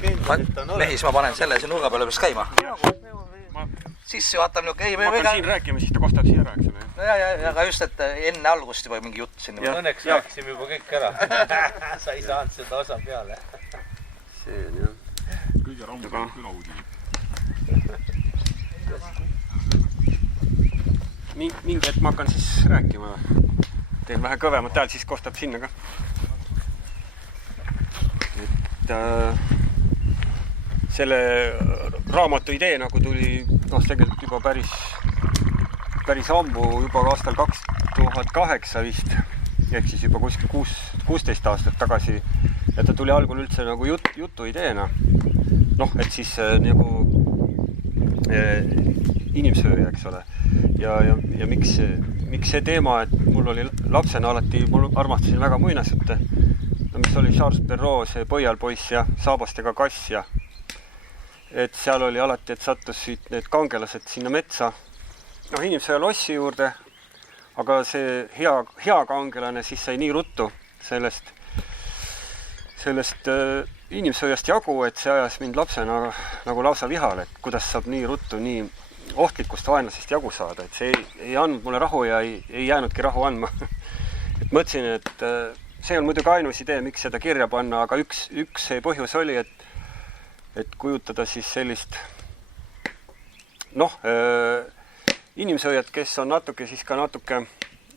Mehis ma panen selle nurga peale peaks käima. Sisse juhatab niuke... Ma hakkan siin rääkima, siis ta kostab siia ära, eks ole. No ja, aga just, et enne algust juba mingi jutt sinna. Õnneks rääkisime juba kõik ära. Sa ei saanud seda osa peale. See on jah. Kõige rammukam külaudini. Mingi hetk ma hakkan siis rääkima. Teen vähe kõvemat hääl, siis kostab sinna ka. Et selle raamatu idee nagu tuli tegelikult juba päris ammu, juba aastal 2008 vist, ehk siis juba kuskil 16 aastat tagasi. Ja ta tuli algul üldse nagu jutu ideena. Et siis nagu inimsööja, eks ole. Ja miks see teema, et mul oli lapsena alati, mul armastasin väga muinasjutte, mis oli Charles Perrault, see Põialpoiss ja Saabastega kass ja et seal oli alati, et sattusid need kangelased sinna metsa, inimsööja lossi juurde, aga see hea kangelane siis sai nii ruttu sellest inimsööjast jagu, et see ajas mind lapsena nagu lausa vihale, et kuidas saab nii ruttu nii ohtlikust vaenlasest jagu saada, et see ei andnud mulle rahu ja ei jäänudki rahu andma. Et mõtlesin, et see on muidugi ainus idee, miks seda kirja panna, aga üks põhjus oli, et kujutada siis sellist inimsööjad, kes on natuke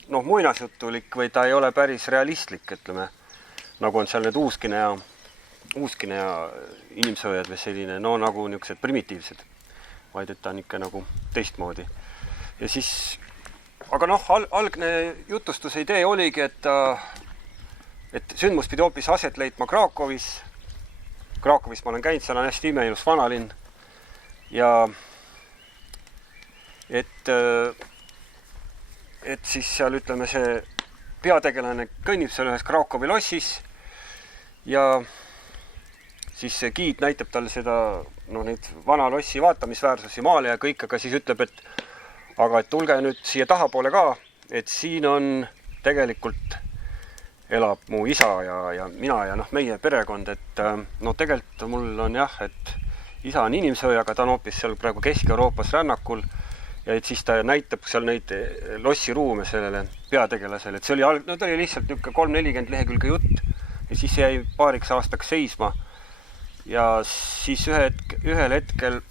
muinasjutulik või ta ei ole päris realistlik, ütleme, nagu on seal need uuskine ja inimsööjad või selline, nagu niisugused primitiivsed, vaid et ta on ikka nagu teistmoodi. Ja siis, aga algne jutustuse idee oligi, et sündmus pidi hoopis aset leidma Krakowis ma olen käinud, seal on hästi imeilus vanalinn ja et siis seal ütleme see peategelane kõnnib seal ühes Krakowi lossis ja siis see giid näitab talle seda neid vana lossi vaatamisväärsusi maale ja kõik, aga siis ütleb, et tulge nüüd siia tahapoole ka, et siin on tegelikult elab mu isa ja mina ja meie perekond, et tegelikult mul on jah, et isa on inimsööja, aga ta on hoopis seal praegu Kesk-Euroopas rännakul ja et siis ta näitab seal neid lossiruume sellele peategelasele, et see oli lihtsalt niisugune 3-40 lehekülge jutt ja siis jäi paariks aastaks seisma ja siis ühel hetkel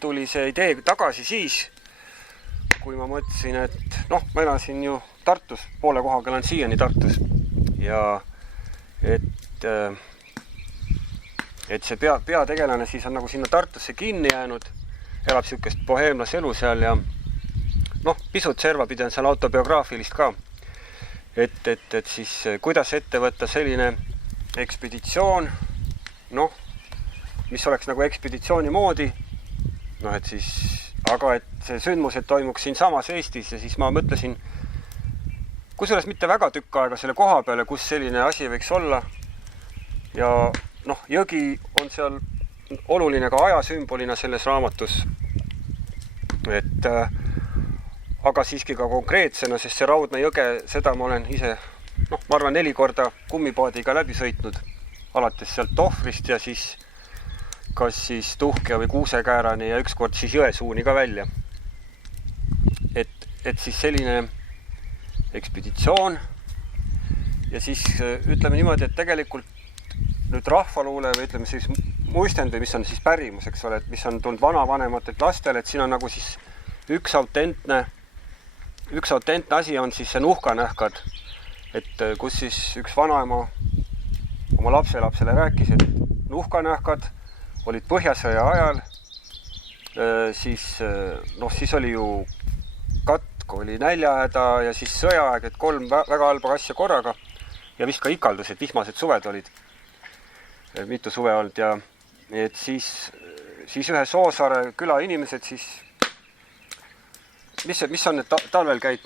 tuli see idee tagasi siis, kui ma mõtlesin, et ma elasin ju Tartus, poole kohaga olen siiani Tartus ja et see peategelane siis on nagu sinna Tartusse kinni jäänud, elab siukest boheemlas elu seal ja pisut servapidi on seal autobiograafilist ka, et siis kuidas ette võtta selline ekspeditsioon, mis oleks nagu ekspeditsiooni moodi, et siis, aga et see sündmused toimuks siin samas Eestis ja siis ma mõtlesin, kusjuures mitte väga tükk aega selle koha peale, kus selline asi võiks olla ja jõgi on seal oluline ka ajasümbolina selles raamatus, et aga siiski ka konkreetsena, sest see Raudna jõge, seda ma olen ise, ma arvan 4 korda kummipaadiga läbi sõitnud, alates sealt Tohvrist ja siis kas siis Tuhkja või Kuusekäärani ja ükskord siis Jõesuuni ka välja. Et siis selline ekspeditsioon ja siis ütleme niimoodi, et tegelikult nüüd rahvaluule või ütleme siis muistend või mis on siis pärimus, eks ole, et mis on tulnud vanavanematelt lastele, et siin on nagu siis üks autentne asi on siis see Nuhkanähkad, et kus siis üks vanaema oma lapselapsele rääkis, et Nuhkanähkad olid Põhjasõja ajal, siis oli ju oli näljahäda ja siis sõjaaeg, et 3 väga halba asja korraga ja vist ka ikaldused, vihmased suved olid, mitu suve olnud ja et siis ühe Soosaare küla inimesed siis, mis on need talvel käid,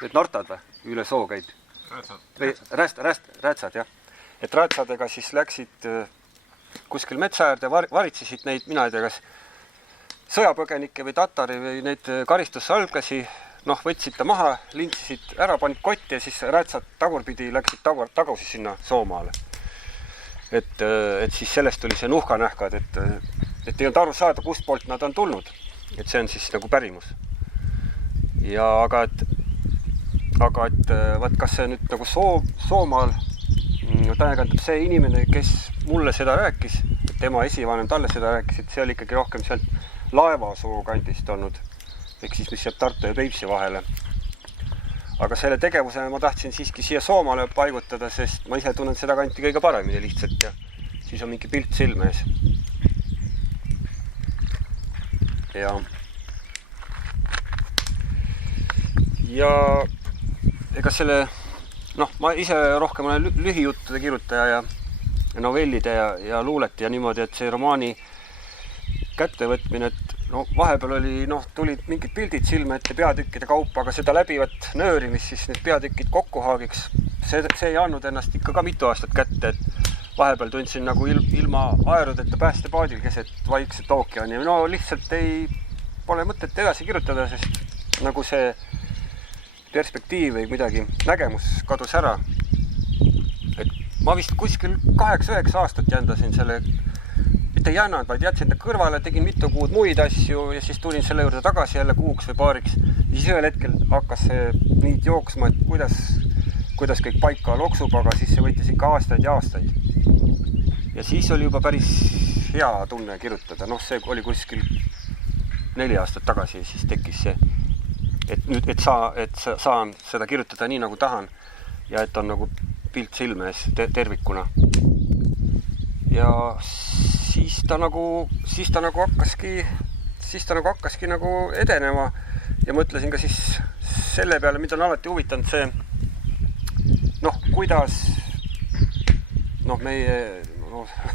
need nortad või? Üle soo käid? Rätsad, jah. Et rätsadega siis läksid kuskil metsa äärde, varitsesid neid, mina ei tea, kas sõjapõgenikke või tatari või neid karistussalglasi, võtsid ta maha, lintsisid ära, panid kotti ja siis rätsad tagurpidi läksid tagusi sinna Soomaale. et siis sellest tuli see nuhkanähkad, et ei olnud aru saada, kust poolt nad on tulnud. Et see on siis nagu pärimus. Ja aga et vaat kas see nüüd nagu Soomaal, tähendab see inimene, kes mulle seda rääkis, tema esivanem talle seda rääkis, et see oli ikkagi rohkem sealt Laevasoo kandist olnud, ehk siis mis jääb Tartu ja Peipsi vahele. Aga selle tegevuse ma tahtsin siiski siia Soomale paigutada, sest ma ise tunnen seda kanti kõige paremini lihtsalt ja siis on mingi pilt silme ees. Ja ega selle, ma ise rohkem olen lühijuttude kirjutaja ja novellide ja luulete ja niimoodi, et see romaani kättevõtmine, et vahepeal oli, tulid mingid pildid silme ette peatükkide kaupa, aga seda läbivat nöörimist siis need peatükid kokku haagiks, see ei andnud ennast ikka ka mitu aastat kätte, et vahepeal tundsin nagu ilma aerudeta päästepaadil keset Vaikset ookeani. Lihtsalt pole mõtet edasi kirjutada, sest nagu see perspektiiv või midagi, nägemus kadus ära. Et ma vist kuskil 8-9 aastat jändasin selle, mitte ei jännanud, vaid jätsin ta kõrvale, tegin mitu kuud muid asju ja siis tulin selle juurde tagasi jälle kuuks või paariks. Ja siis ühel hetkel hakkas see niid jooksma, et kuidas kõik paika loksub, aga siis see võttis ikka aastaid ja aastaid. Ja siis oli juba päris hea tunne kirjutada. See oli kuskil 4 aastat tagasi ja siis tekkis see, et saan seda kirjutada nii, nagu tahan ja et on nagu pilt silme ees tervikuna. Ja siis ta nagu hakkaski nagu edenema ja mõtlesin ka siis selle peale, mida on alati huvitanud see, kuidas meie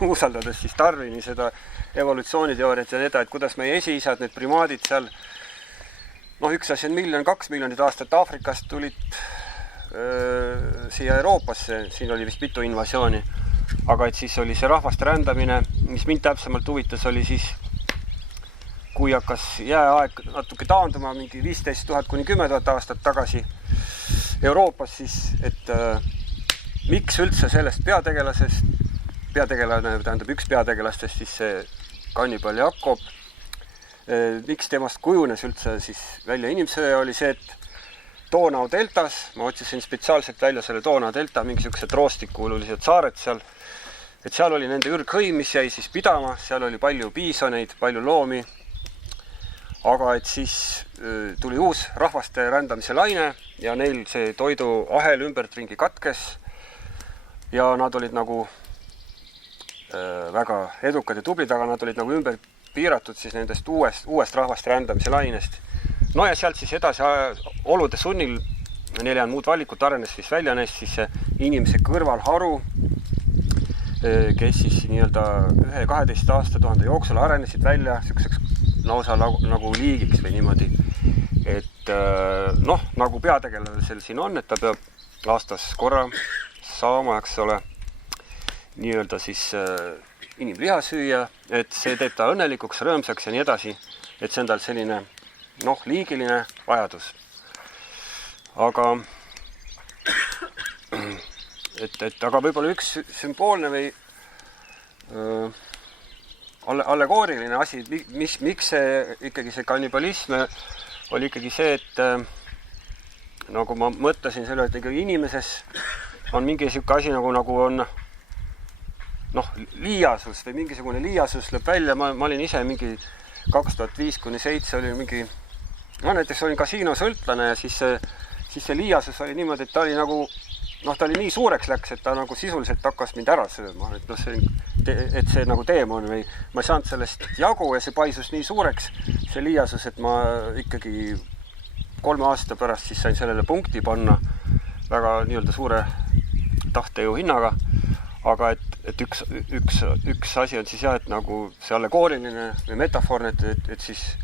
usaldades siis Darwini seda evolutsiooniteooriat ja seda, et kuidas meie esiisad, need primaadid seal, üks asi on 1-2 miljonit aastat Aafrikast tulid siia Euroopasse, siin oli vist mitu invasiooni, aga et siis oli see rahvaste rändamine, mis mind täpsemalt huvitas, oli siis, kui hakkas jääaeg natuke taanduma mingi 15 000 kuni 10 000 aastat tagasi Euroopas, siis, et miks üldse sellest peategelane, tähendab üks peategelastest, siis see kannibal Jakob, miks temast kujunes üldse siis välja inimsöö, oli see, et Donau deltas, ma otsisin spetsiaalselt välja selle Donau delta, mingisugused roostikuululised saared seal, et seal oli nende ürghõim, mis jäi siis pidama, seal oli palju piisoneid, palju loomi, aga et siis tuli uus rahvaste rändamise laine ja neil see toiduahel ümbertringi katkes ja nad olid nagu väga edukad ja tublid, aga nad olid nagu ümber piiratud siis nendest uuest rahvaste rändamise lainest. Ja sealt siis edasi olude sunnil, neil ei olnud muud valikut, arenes siis välja neist siis inimese kõrvalharu, kes siis nii-öelda 1-12 aastatuhande jooksul arenesid välja selliseks lausa nagu liigiks või niimoodi. Et nagu peategelasel siin on, et ta peab aastas korra saama, eks ole, nii-öelda siis inimliha süüa, et see teeb ta õnnelikuks, rõõmsaks ja nii edasi, et see on tal selline liigiline vajadus. Aga aga võib-olla üks sümboolne või allegooriline asi, miks see ikkagi see kannibalism oli ikkagi see, et nagu ma mõtlesin selle, et ikkagi inimeses on mingi selline asi nagu on liiasus või mingisugune liiasus lõpp välja. Ma olin ise mingi 2005-2007 oli mingi, näiteks olin kasiinosõltlane ja siis see liiasus oli niimoodi, et ta oli nagu, ta oli nii suureks läks, et ta nagu sisuliselt hakkas mind ära sööma, et see nagu teemon või ma ei saanud sellest jagu ja see paisus nii suureks, see liiasus, et ma ikkagi 3 aasta pärast siis sain sellele punkti panna väga nii-öelda suure tahtejõu hinnaga, aga et üks asi on siis jah, et nagu see allegooriline või metafoorne, et siis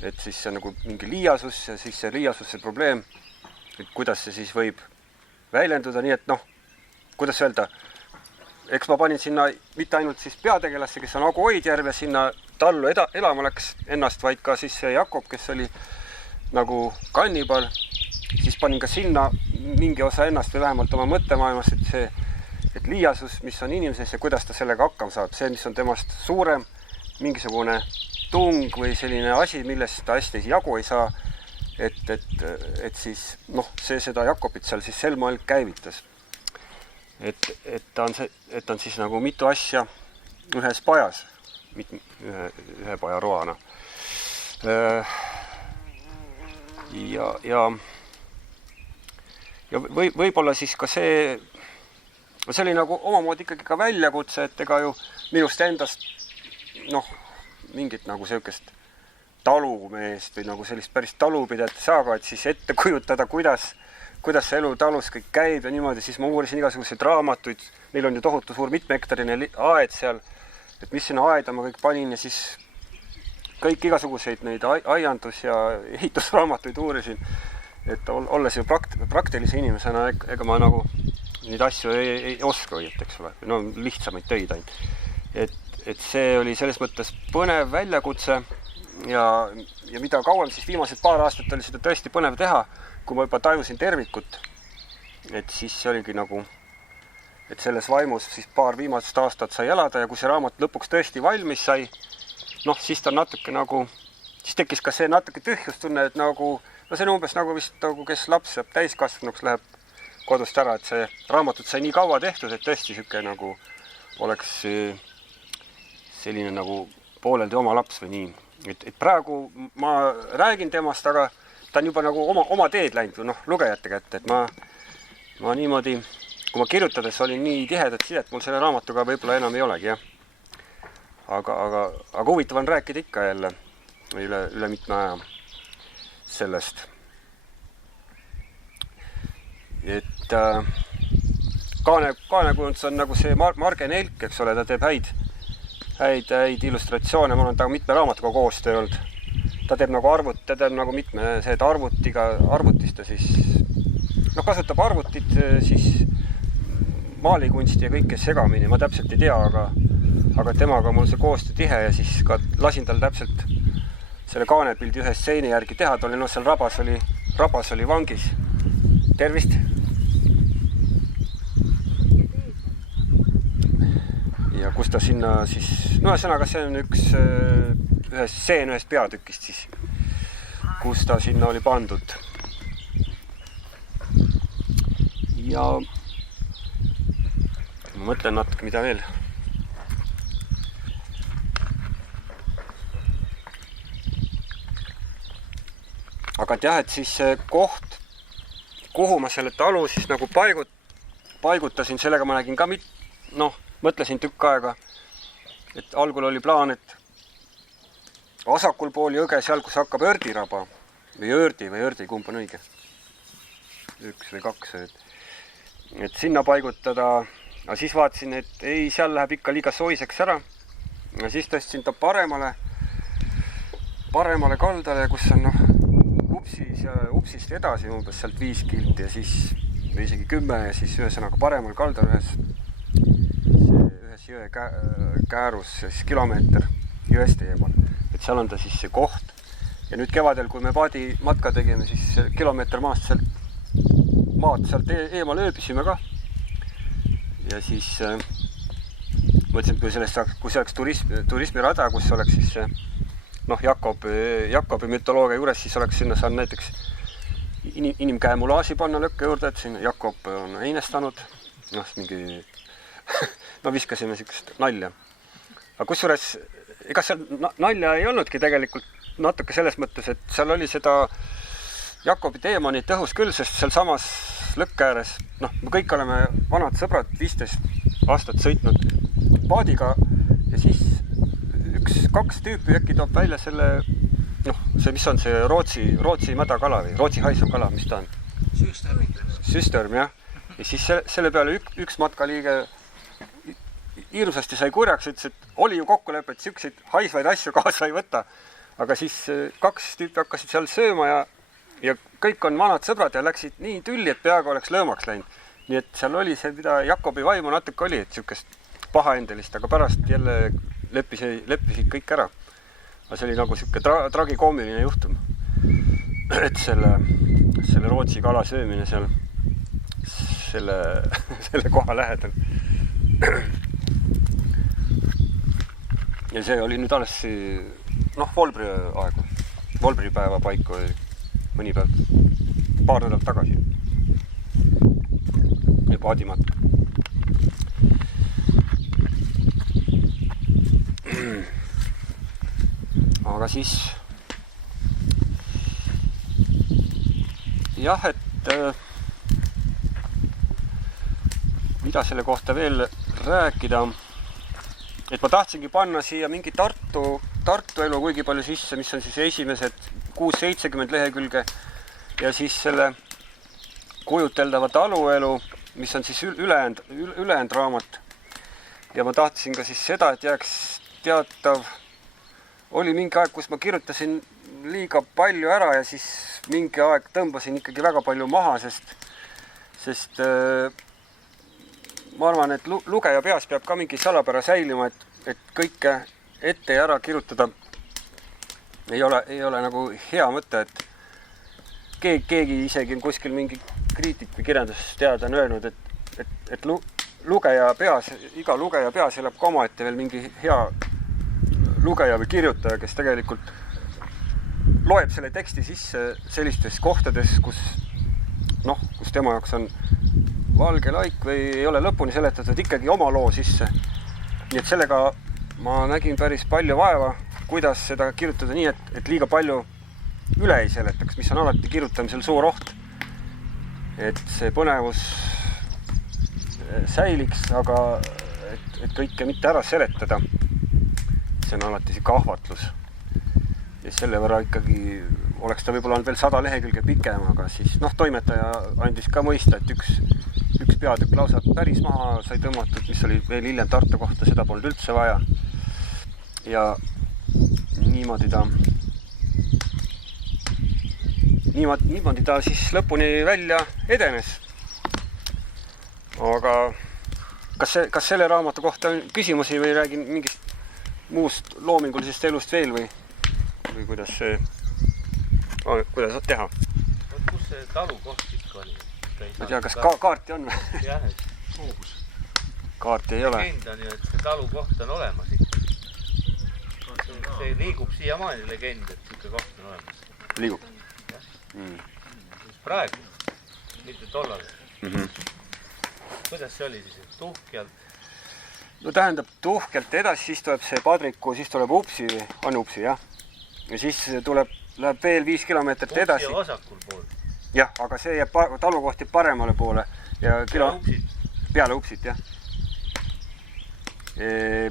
see on nagu mingi liiasus ja siis see liiasuse probleem, et kuidas see siis võib väljenduda, nii et kuidas öelda, eks ma panin sinna mitte ainult siis peategelasse, kes on Agu Oidjärv ja sinna tallu elama läks ennast, vaid ka siis see Jakob, kes oli nagu kannibal, siis panin ka sinna mingi osa ennast või vähemalt oma mõttemaailmas, et et liiasus, mis on inimeses ja kuidas ta sellega hakkama saab, see, mis on temast suurem, mingisugune tung või selline asi, millest ta hästi jagu ei saa, et siis see seda Jakobit seal siis sel moel käivitas. Et ta on siis nagu mitu asja ühes pajas, ühe paja roana. Ja võib-olla siis ka see oli nagu omamoodi ikkagi ka väljakutse, et ega ju minust endast mingit nagu sellist talumeest või nagu sellist päris talupidajat ei saa, et siis ette kujutada, kuidas see elu talus kõik käib ja niimoodi, siis ma uurisin igasuguseid raamatuid, neil on ju tohutu suur mitmehektarine aed seal, et mis sinna aeda ma kõik panin ja siis kõik igasuguseid neid aiandus- ja ehitusraamatuid uurisin, et olles ju praktilise inimesena, ega ma nagu neid asju ei oska õieti, eks ole, lihtsamaid töid ainult. Et see oli selles mõttes põnev väljakutse ja mida kauem siis viimased paar aastat oli seda tõesti põnev teha, kui ma juba tajusin tervikut, et siis see oligi nagu, et selles vaimus siis paar viimast aastat sai elada ja kui see raamat lõpuks tõesti valmis sai, siis ta natuke nagu, siis tekkis ka see natuke tühjustunne, et nagu, see on umbes nagu vist nagu, kes laps saab täiskasvanuks, läheb kodust ära, et see raamatut sai nii kaua tehtud, et tõesti siuke nagu oleks selline nagu pooleldi oma laps või nii. Et praegu ma räägin temast, aga ta on juba nagu oma teed läinud lugejate kätte, et ma niimoodi, kui ma kirjutades olin nii tihedat sidet, mul selle raamatuga võib-olla enam ei olegi, jah. Aga huvitav on rääkida ikka jälle üle mitme aja sellest. Et kaanekujundus on nagu see Marge Nelk, eks ole, ta teeb häid illustratsioone, mul on ta mitme raamatuga koostöö olnud. Ta teeb nagu mitme arvutist ja siis kasutab arvutit siis maalikunsti ja kõike segamini, ma täpselt ei tea, aga temaga mul see koostöö tihe ja siis ka lasin tal täpselt selle kaanepildi ühe stseeni järgi teha, ta oli seal rabas oli vangis. Tervist! Ja kus ta sinna siis, ühesõnaga see on üks stseen ühest peatükist siis, kus ta sinna oli pandud. Ja ma mõtlen natuke, mida veel. Aga jah, et siis see koht, kuhu ma selle talu siis nagu paigutasin, sellega ma nägin ka mõtlesin tükk aega, et algul oli plaan, et vasakul pool jõge, seal kus hakkab Ördiraba või Ördi, kumb on õige? 1 või 2, et sinna paigutada, aga siis vaatasin, et ei, seal läheb ikka liiga soiseks ära ja siis ta paremale kaldale, kus on upsist edasi umbes sealt 5 kilti ja siis või isegi 10 ja siis ühesõnaga paremal kaldal ühes jõe käärus, siis kilomeeter jõest eemal. Et seal on ta siis see koht. Ja nüüd kevadel, kui me paadi matka tegime, siis kilomeeter maat sealt eemal ööbisime ka. Ja siis mõtlesin, et kui see oleks turismirada, kus oleks siis Jakobi mütoloogia juures, siis oleks sinna saanud näiteks inimkäemulaasi panna lõkke juurde, et siin Jakob on einestanud, mingi viskasime sellist nalja. Aga kusjuures, ega seal nalja ei olnudki tegelikult natuke selles mõttes, et seal oli seda Jakobi teemonit õhus küll, sest seal samas lõkke ääres, me kõik oleme vanad sõbrad, 15 aastat sõitnud paadiga ja siis 1-2 tüüpi äkki toob välja selle, see, mis on see Rootsi mädakala või Rootsi haisev kala, mis ta on? Süstörm, jah. Ja siis selle peale üks matkaliige hirmsasti sai kurjaks, ütles, et oli ju kokkulepe, et siukseid haisvaid asju kaasa ei võta. Aga siis 2 tüüpi hakkasid seal sööma ja kõik on vanad sõbrad ja läksid nii tülli, et peaaegu oleks lõõmaks läinud. Nii et seal oli see, mida Jakobi vaimu natuke oli, et siukest pahaendelist, aga pärast jälle leppisid kõik ära. Aga see oli nagu siuke tragikoomiline juhtum. Et selle Rootsi kala söömine seal selle koha lähedal. Ja see oli nüüd alles Volbri aegu. Volbri päeva paiku oli mõni päev, paar nädalat tagasi. Ja paadimatk. Aga siis jah, et mida selle kohta veel rääkida, et ma tahtsingi panna siia mingi Tartu elu kuigi palju sisse, mis on siis esimesed 6-70 lehekülge ja siis selle kujuteldava taluelu, mis on siis ülejäänud raamat. Ja ma tahtsin ka siis seda, et jääks teatav, oli mingi aeg, kus ma kirjutasin liiga palju ära ja siis mingi aeg tõmbasin ikkagi väga palju maha, sest ma arvan, et lugeja peas peab ka mingi salapära säilima, et kõike ette ja ära kirjutada ei ole nagu hea mõte, et keegi isegi kuskil mingi kriitik või kirjandusteadja on öelnud, et lugeja peas, iga lugeja peas elab ka omaette veel mingi hea lugeja või kirjutaja, kes tegelikult loeb selle teksti sisse sellistes kohtades, kus tema jaoks on valge laik või ei ole lõpuni seletatud ikkagi oma loo sisse. Nii et sellega ma nägin päris palju vaeva, kuidas seda kirjutada nii, et liiga palju üle ei seletaks, mis on alati kirjutamisel suur oht. Et see põnevus säiliks, aga et kõike mitte ära seletada. See on alati see kahvatlus. Ja selle võrra ikkagi oleks ta võib-olla veel 100 lehekülge pikem, aga siis toimetaja andis ka mõista, et üks peatükk lausa päris maha sai tõmmatud, mis oli veel hiljem Tartu kohta, seda polnud üldse vaja. Ja niimoodi ta siis lõpuni välja edenes. Aga kas selle raamatu kohta on küsimusi või räägin mingist muust loomingulisest elust veel või kuidas teha? Kus see talukoht ikka oli? Ma tea, kas kaarti on või? Jah, kaarti ei ole. Legend on ju, et see talukoht on olemas ikka. See liigub siiamaani legend, et siuke koht on olemas. Liigub? Praegu, mitte tollal. Kuidas see oli siis? Tuhkjalt? No tähendab, Tuhkjalt edasi, siis tuleb see Padriku, siis tuleb Upsi, on Upsi, jah. Ja siis läheb veel 5 kilomeetrit edasi. Upsi ja vasakul pool. Jah, aga see jääb talukohti paremale poole. Peale Upsit? Peale Upsit, jah.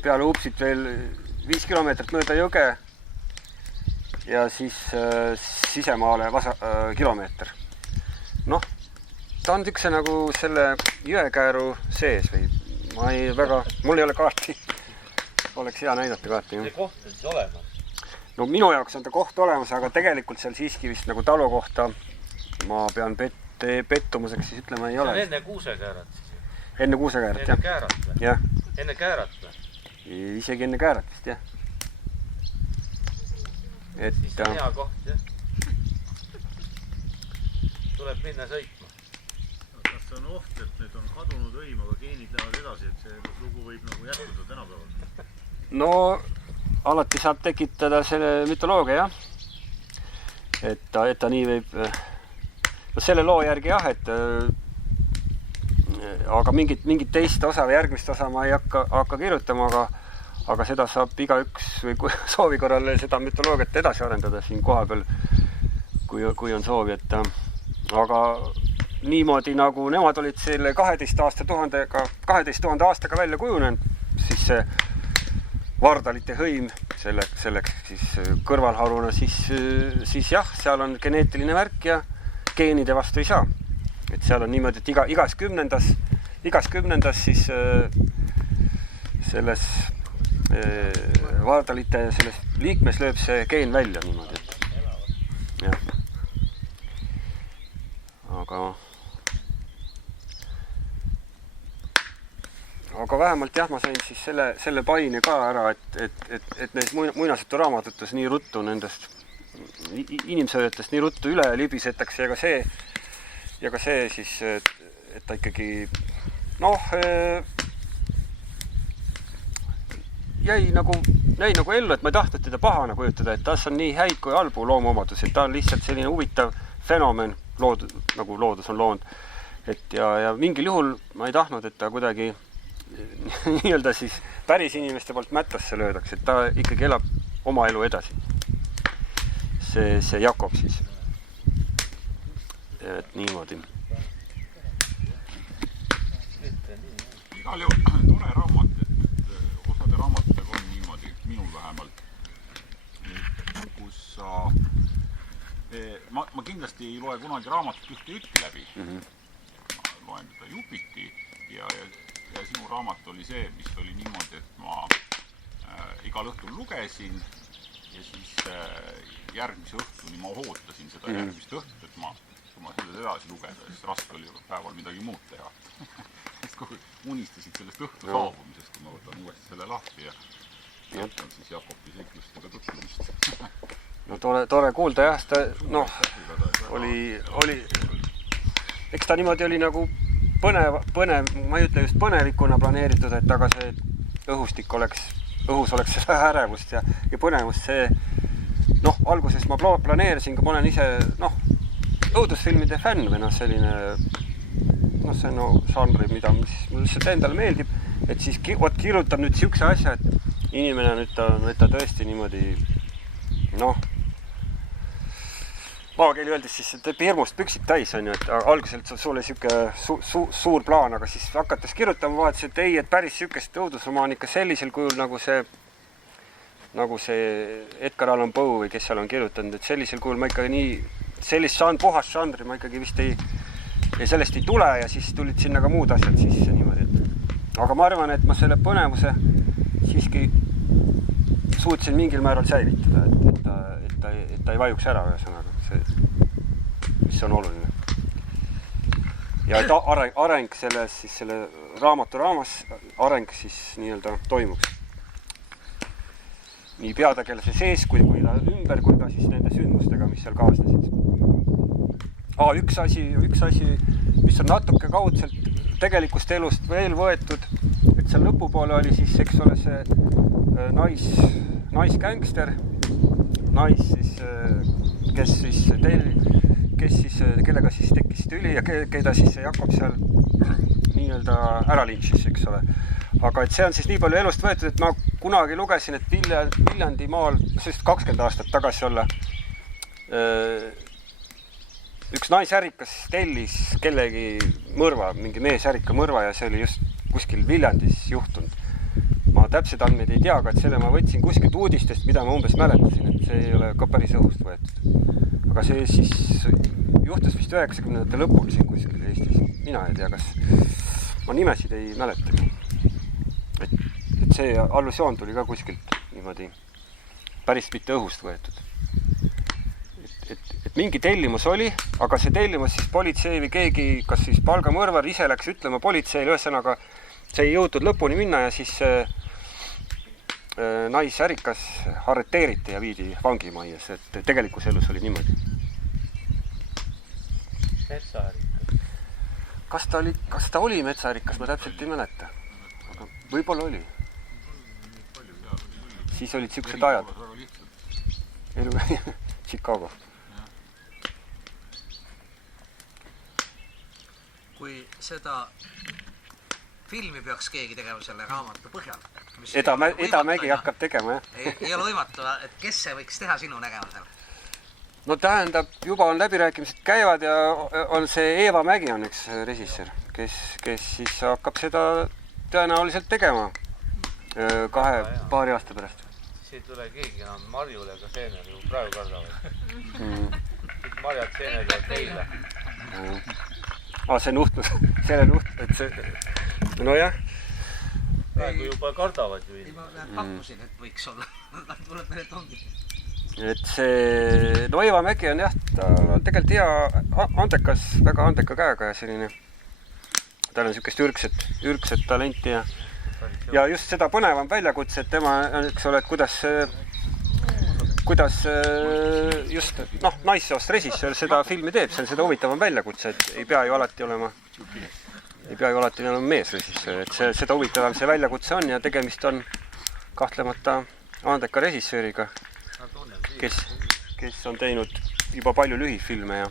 Peale Upsit veel 5 kilomeetrit mööda jõge ja siis sisemaale kilomeeter. Ta on tükse nagu selle jõekääru sees või mul ei ole kaarti. Oleks hea näidata kaarti. See koht on siis olemas? No minu jaoks on ta koht olemas, aga tegelikult seal siiski vist nagu talu kohta ma pean pettumuseks siis ütlema ei ole. See on enne kuusekäärat siis? Enne kuusekäärat, jah. Enne käärat või? Jah. Enne käärat või? Isegi enne käärat vist, jah. Siis on hea koht, jah. Tuleb minna sõitma. Kas see on oht, et need on kadunud õim, aga geenid lähevad edasi, et see lugu võib nagu jätkuda tänapäeval? No alati saab tekitada selle mütoloogia, jah. Et ta nii võib... selle loo järgi jah, aga mingit teist osa või järgmist osa ma ei hakka kirjutama, aga seda saab igaüks või soovi korral seda mütoloogiat edasi arendada siin koha peal, kui on soovi. Aga niimoodi nagu nemad olid selle 12 000 aastaga välja kujunenud, siis see Vardalite hõim selleks siis kõrvalharuna, siis jah, seal on geneetiline värk ja geenide vastu ei saa. Et seal on niimoodi, et igas kümnendas siis selles Vardalite selles liikmes lööb see geen välja niimoodi. Jah. Aga vähemalt jah, ma sain siis selle paine ka ära, et need muinasjutu raamatutes nii ruttu nendest inimsööjatest nii ruttu üle libisetakse ja ka see siis, ta ikkagi jäi nagu ellu, et ma ei tahtnud teda pahana kujutada, et tas on nii häid kui halbu loomuomadus, et ta on lihtsalt selline huvitav fenomen, nagu loodus on loonud. Et ja mingil juhul ma ei tahtnud, et ta kuidagi nii-öelda siis päris inimeste poolt mättasse löödaks, et ta ikkagi elab oma elu edasi. See Jakob siis. Et niimoodi. Igal juhul tore raamat, et osade raamatutega on niimoodi, minul vähemalt, kus ma kindlasti ei loe kunagi raamatut ühte läbi. Ma loen teda jupiti ja sinu raamat oli see, mis oli niimoodi, et ma igal õhtul lugesin ja siis järgmise õhtuni ma ootasin seda järgmist õhtut, et ma selles edasi lugeda, siis raske oli päeval midagi muud teha. Kogu unistasid sellest õhtu saabumisest, kui ma võtan uuesti selle lahti ja jätan siis Jakobi seiklustega tutvumist. No tore kuulda jah, ta oli, eks ta niimoodi oli nagu põnev, ma ei ütle just põnevikuna planeeritud, et aga see õhustik õhus oleks seda ärevust ja põnevust. See, alguses ma planeerisin, kui ma olen ise, õudusfilmide fänn või selline, see on žanri, mida mulle lihtsalt endale meeldib, et siis kirjutab nüüd siukse asja, et inimene nüüd ta tõesti niimoodi, maakeeli öeldes siis, et hirmust püksid täis on ju, et alguselt sul oli siuke suur plaan, aga siis hakates kirjutama vahetus, et ei, et päris siukest õudusromaan on ikka sellisel kujul nagu see Edgar Allan Poe või kes seal on kirjutanud, et sellisel kujul ma ikkagi nii, sellist puhast žanri ma ikkagi vist sellest ei tule ja siis tulid sinna ka muud asjad sisse niimoodi, et aga ma arvan, et ma selle põnevuse siiski suutsin mingil määral säilitada, et ta ei vajuks ära ühesõnaga, mis on oluline. Ja et areng selle raamatu raamas, areng siis nii-öelda toimuks. Nii peategelase sees kui ta ümber, kui ka siis nende sündmustega, mis seal kaasnesid. Üks asi, mis on natuke kaudselt tegelikust elust veel võetud, et seal lõpupoole oli siis, eks ole, see naisgängster, kellega siis tekkis tüli ja keda siis Jakob seal nii-öelda ära lintšis, eks ole. Aga et see on siis nii palju elust võetud, et ma kunagi lugesin, et Viljandimaal, sest 20 aastat tagasi olla, üks naisärrikas tellis kellegi mõrva, mingi meesärrika mõrva ja see oli just kuskil Viljandis juhtunud. Ma täpsed andmeid ei tea, aga et selle ma võtsin kuskilt uudistest, mida ma umbes mäletasin, et see ei ole ka päris õhust võetud. Aga see siis juhtus vist 90-ndate lõpul siin kuskil Eestis. Mina ei tea, kas ma nimesid ei mäletagi. Et see allusioon tuli ka kuskilt niimoodi päris mitte õhust võetud. Et mingi tellimus oli, aga see tellimus siis politsei või keegi, kas siis palgamõrvar ise läks ütlema politseile, ühesõnaga see ei jõutud lõpuni minna ja siis naisärikas arreteeriti ja viidi vangimajjas, et tegelikus elus oli niimoodi. Metsaärikas. Kas ta oli metsaärikas, ma täpselt ei mäleta. Aga võib-olla oli. Siis olid siuksed ajad. Chicago. Kui seda filmi peaks keegi tegema selle raamatu põhjal. Edamägi hakkab tegema, jah. Ei ole võimatu, et kes see võiks teha sinu nägemusel? No tähendab, juba on läbirääkimised käivad ja on see Eeva Mägi on üks režissöör, kes siis hakkab seda tõenäoliselt tegema paari aasta pärast. Siis ei tule keegi enam Marjule ega Seenele, kui praegu kardavad. Marjad Seenele teile. See nuhtlus, et see, no jah. Praegu juba kardavad ju. Ma pakkusin, et võiks olla. Tuleb meile ongi. Et see, no Eeva Mägi on jah, ta on tegelikult hea andekas, väga andeka käega ja selline, tal on siukest ürgset talenti ja just seda põnevam väljakutse, et tema, eks ole, et kuidas just naissoost režissöör seda filmi teeb, see on seda huvitavam väljakutse, et ei pea ju alati olema ei pea ju alati olema meesrežissöör, et seda huvitavam see väljakutse on ja tegemist on kahtlemata andeka režissööriga, kes on teinud juba palju lühifilme ja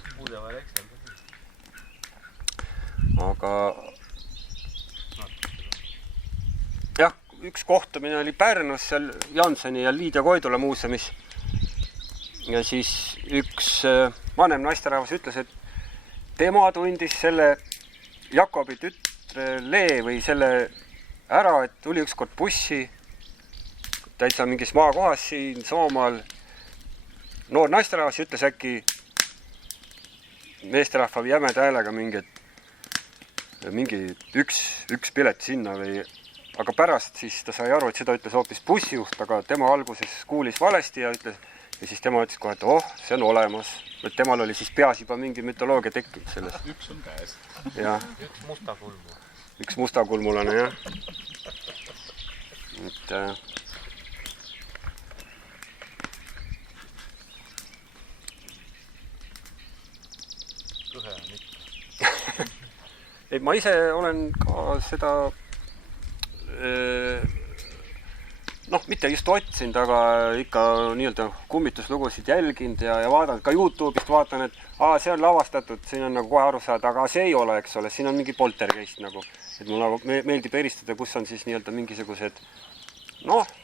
aga jah, üks kohtumine oli Pärnus seal Janseni ja Liidia Koidula muuseumis ja siis üks vanem naisterahvas ütles, et tema tundis selle Jakobi tütre Lee või selle ära, et tuli ükskord bussi täitsa mingis maakohas siin Soomaal noor naisterahvas ütles äkki meesterahva jämeda häälega mingi üks pilet sinna või, aga pärast siis ta sai aru, et seda ütles hoopis bussijuht, aga tema alguses kuulis valesti ja siis tema ütles kohe, et see on olemas. Et temal oli siis peas juba mingi mütoloogia tekkinud sellest. Üks on käes. Ja. Üks mustakulmulane, jah. Et ma ise olen ka seda mitte just otsinud, aga ikka nii-öelda kummituslugusid jälginud ja vaadanud ka YouTube'ist vaatan, et see on lavastatud, siin on nagu kohe aru saada, aga see ei ole, eks ole, siin on mingi poltergeist nagu, et mul nagu meeldib eristada, kus on siis nii-öelda mingisugused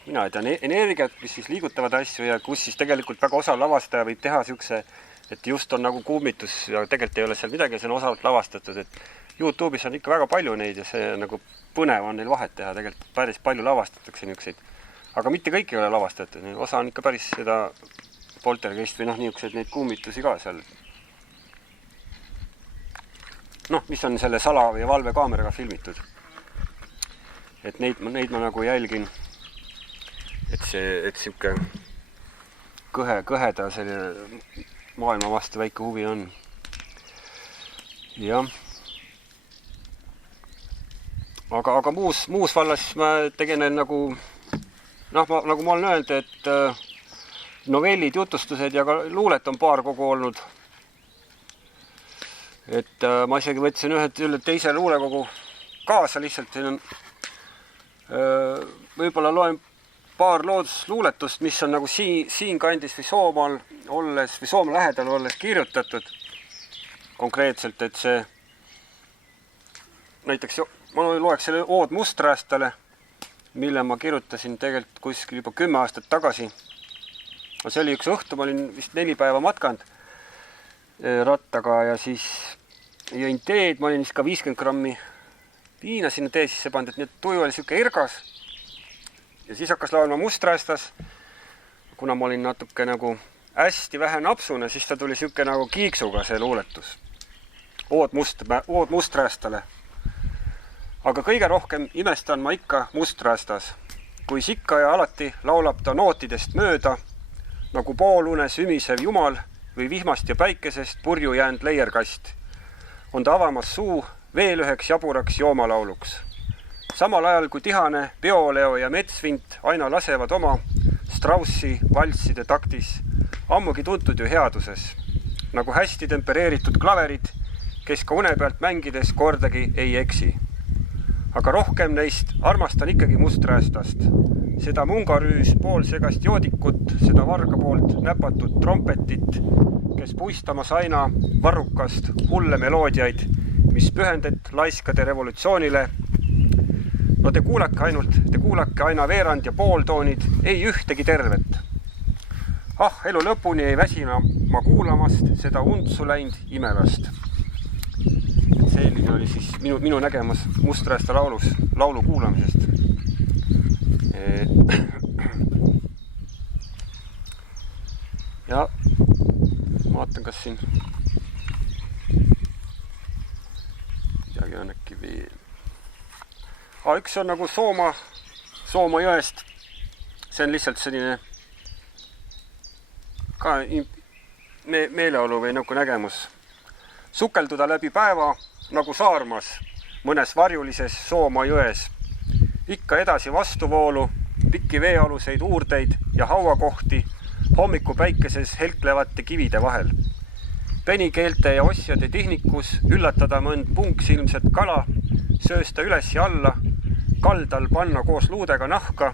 mina ei tea, energiat, mis siis liigutavad asju ja kus siis tegelikult väga osav lavastaja võib teha siukse, et just on nagu kummitus ja tegelikult ei ole seal midagi, see on osavalt lavastatud, et YouTube'is on ikka väga palju neid ja see nagu põnev on neil vahet teha, tegelikult päris palju lavastatakse niisuguseid. Aga mitte kõik ei ole lavastatud, osa on ikka päris seda poltergeist või niisuguseid neid kummitusi ka seal. Mis on selle sala- või valvekaameraga filmitud. Et neid ma nagu jälgin, et siuke kõheda selline maailma vastu väike huvi on. Jah. Aga muus vallas ma tegelen nagu nagu ma olen öelnud, et novellid, jutustused ja ka luulet on paar kogu olnud. Et ma isegi võtsin ühe teise luulekogu kaasa lihtsalt. Võib-olla loen paar loodusluuletust, mis on nagu siin kandis või Soomaal olles või Soome lähedal olles kirjutatud konkreetselt, et see näiteks ma loeks selle Ood Musträästale, mille ma kirjutasin tegelikult kuskil juba 10 aastat tagasi. See oli üks õhtu, ma olin vist 4 päeva matkanud rattaga ja siis jõin teed, ma olin vist ka 50 grammi viina sinna tee sisse pandud, nii et tuju oli siuke ergas. Ja siis hakkas laulma Musträästas. Kuna ma olin natuke nagu hästi vähe napsune, siis ta tuli siuke nagu kiiksuga see luuletus. Ood Musträästale. Aga kõige rohkem imestan ma ikka Musträästas, kui ikka ja alati laulab ta nootidest mööda, nagu poolunes ümisev jumal või vihmast ja päikesest purju jäänud leierkast. On ta avamas suu veel üheks jaburaks joomalauluks. Samal ajal kui tihane Peoleo ja Metsvint aina lasevad oma Straussi valsside taktis, ammugi tuntud ju headuses, nagu hästi tempereeritud klaverid, kes ka une pealt mängides kordagi ei eksi. Aga rohkem neist armastan ikkagi Musträästast. Seda mungarüüs poolsegast joodikut, seda varga poolt näpatud trompetit, kes puistamas aina varrukast hulle meloodiaid, mis pühendet laiskade revolutsioonile. Te kuulake aina veerand ja pooltoonid, ei ühtegi tervet. Elu lõpuni ei väsina ma kuulamast seda untsu läinud imevast. Selline oli siis minu nägemas Musträästa laulu kuulamisest. Ja vaatan, kas siin midagi on äkki veel. Üks on nagu Sooma jõest. See on lihtsalt selline ka meeleolu või nagu nägemus. Sukelduda läbi päeva nagu Saarmas, mõnes varjulises Sooma jões. Ikka edasi vastuvoolu, pikki veealuseid uurdeid ja hauakohti hommiku päikeses helklevate kivide vahel. Penikeelte ja osjade tihnikus üllatada mõnd punksilmset kala söösta üles ja alla, kaldal panna koos luudega nahka,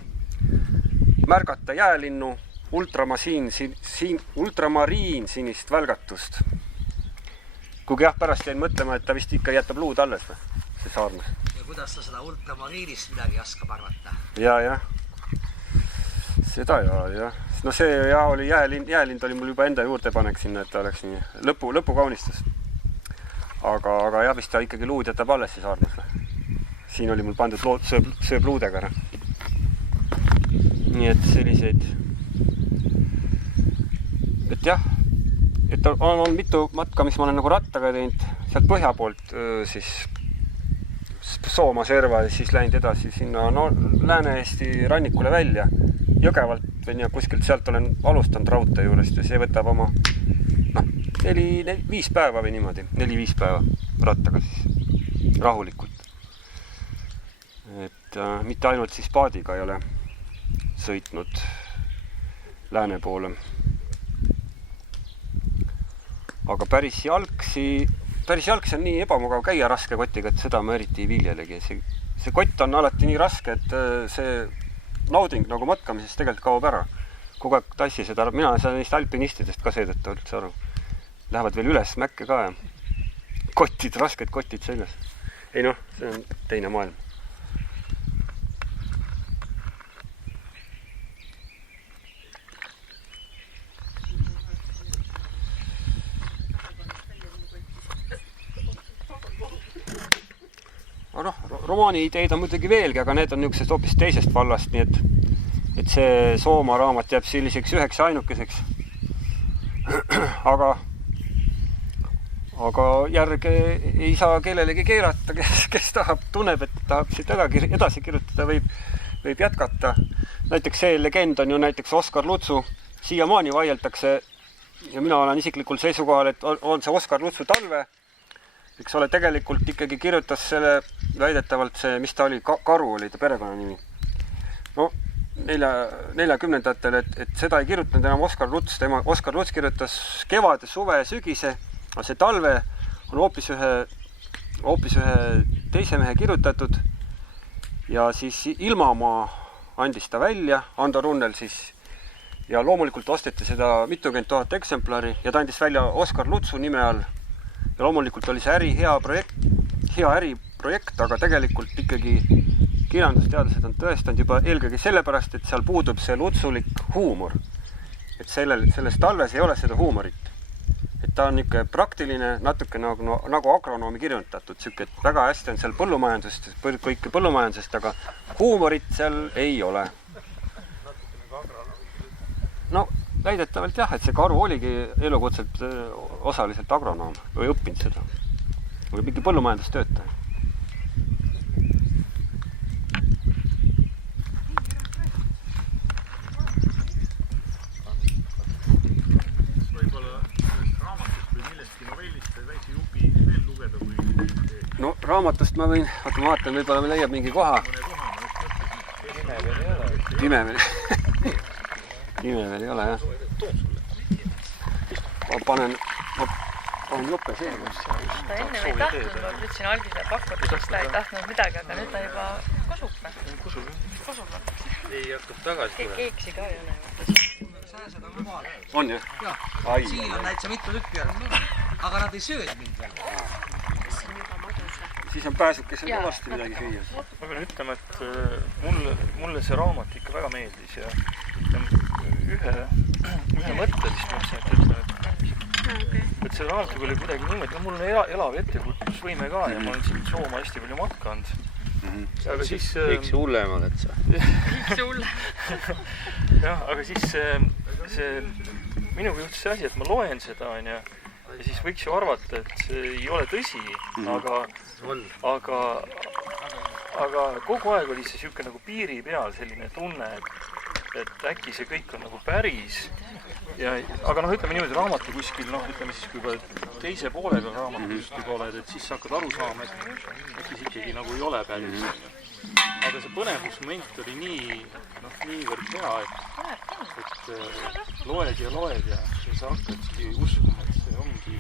märgata jäälinnu, ultramariinsinist välgatust. Kuigi jah, pärast jäin mõtlema, et ta vist ikka jätab luud alles või, see saarnas. Ja kuidas ta seda ultramariinist midagi oskab arvata? Ja. Seda ja. No see ja oli jäälind oli mul juba enda juurdepanek sinna, et ta oleks nii lõpukaunistus. Aga jah, vist ta ikkagi luud jätab alles see saarnas või. Siin oli mul pandud lood sööb luudega ära. Nii et selliseid. Et jah, et on mitu matka, mis ma olen nagu rattaga teinud sealt põhja poolt siis Soomaa serva ja siis läinud edasi sinna Lääne-Eesti rannikule välja. Jõgevalt või nii, kuskilt sealt olen alustanud raudtee juurest ja see võtab oma 4-5 päeva või niimoodi. 4-5 päeva rattaga siis rahulikult. Et mitte ainult siis paadiga ei ole sõitnud lääne poole. Aga päris jalgsi on nii ebamugav käia raske kotiga, et seda ma eriti ei viljelegi. See kott on alati nii raske, et see nauding nagu matkamisest tegelikult kaob ära. Kogu aeg tassi seda, mina saan neist alpinistidest ka seetõttu üldse aru. Lähevad veel üles mäkke ka ja kotid, rasked kotid seljas. Ei noh, see on teine maailm. Romaani ideid on muidugi veelgi, aga need on niisugusest hoopis teisest vallast, nii et see Soomaa raamat jääb selliseks üheks ja ainukeseks. Aga järge ei saa kellelegi keelata, kes tunneb, et tahab siit edasi kirjutada, võib jätkata. Näiteks see legend on ju näiteks Oskar Lutsu, siiamaani vaieldakse ja mina olen isiklikul seisukohal, et on see Oskar Lutsu Talve. Eks ole, tegelikult ikkagi kirjutas selle väidetavalt see, mis ta oli, Karu oli ta perekonna nimi. No, 40-ndatel, et seda ei kirjutanud enam Oskar Luts. Oskar Luts kirjutas kevade, suve ja sügise, aga see talve on hoopis ühe teise mehe kirjutatud ja siis Ilmamaa andis ta välja, Ando Runnel siis, ja loomulikult osteti seda 50 000 eksemplari ja ta andis välja Oskar Lutsu nime all. Ja loomulikult oli see hea äriprojekt, aga tegelikult ikkagi kirjandusteadlased on tõestanud juba eelkõige sellepärast, et seal puudub see lutsulik huumor. Et selles talves ei ole seda huumorit. Et ta on ikka praktiline, natuke nagu agronoomi kirjutatud. Siuke, et väga hästi on seal kõike põllumajandusest, aga huumorit seal ei ole. No, väidetavalt jah, et see Karu oligi elukutselt osaliselt agronoom või õppinud seda. Või mingi põllumajandustöötaja. Võib-olla raamatust või millestki novellist või väikse jupi veel lugeda või... No raamatust ma võin, vaatan, võib-olla me leiab mingi koha. Nime veel ei ole, jah. Ma panen jope sees. Ta enne ei tahtnud, ma võtsin Aldile pakkuda, sest ta ei tahtnud midagi, aga nüüd ta juba kusub. Ei hakkab tagasi tule. Keeksi ka ei ole. Sääsed on maal. On jah? Jah, siin on näitsa mitu tükki olnud. Aga nad ei sööd mind veel. Siis on pääsukesel kõvasti midagi süüa. Ma pean ütlema, et mulle see raamat ikka väga meeldis ja ühe mõttelist mõtlesin, et ütlen, et see raamatuga oli kuidagi niimoodi, mul on elav ettekujutlusvõime ka ja ma olen siin Sooma hästi palju matkanud. Aga siis... Kõik see hullem oled sa. Jah, aga siis see minuga juhtus see asi, et ma loen seda ja siis võiks ju arvata, et see ei ole tõsi, aga kogu aeg oli see siuke nagu piiri peal selline tunne, et äkki see kõik on nagu päris. Aga ütleme niimoodi raamatu kuskil, ütleme siis kui juba teise poole peal raamatust juba oled, et siis sa hakkad aru saama, et äkki see ikkagi nagu ei ole päris. Aga see põnevusmoment oli niivõrd hea, et loed ja sa hakkadki uskuma, et see ongi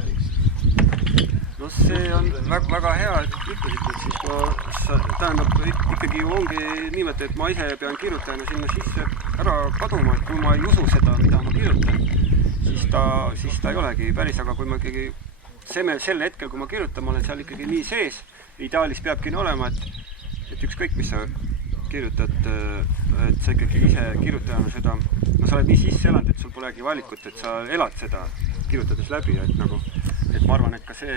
päris. no see on väga hea, et ütlesid, et siis tähendab ikkagi ju ongi niimoodi, et ma ise pean kirjutajana sinna sisse ära kaduma, et kui ma ei usu seda, mida ma kirjutan, siis ta ei olegi päris, aga kui ma ikkagi sel hetkel, kui ma kirjutan, ma olen seal ikkagi nii sees, ideaalis peabki nii olema, et ükskõik, mis sa kirjutad, et sa ikkagi ise kirjutajana seda, no sa oled nii sisse elanud, et sul polegi valikut, et sa elad seda kirjutades läbi, et ma arvan, et ka see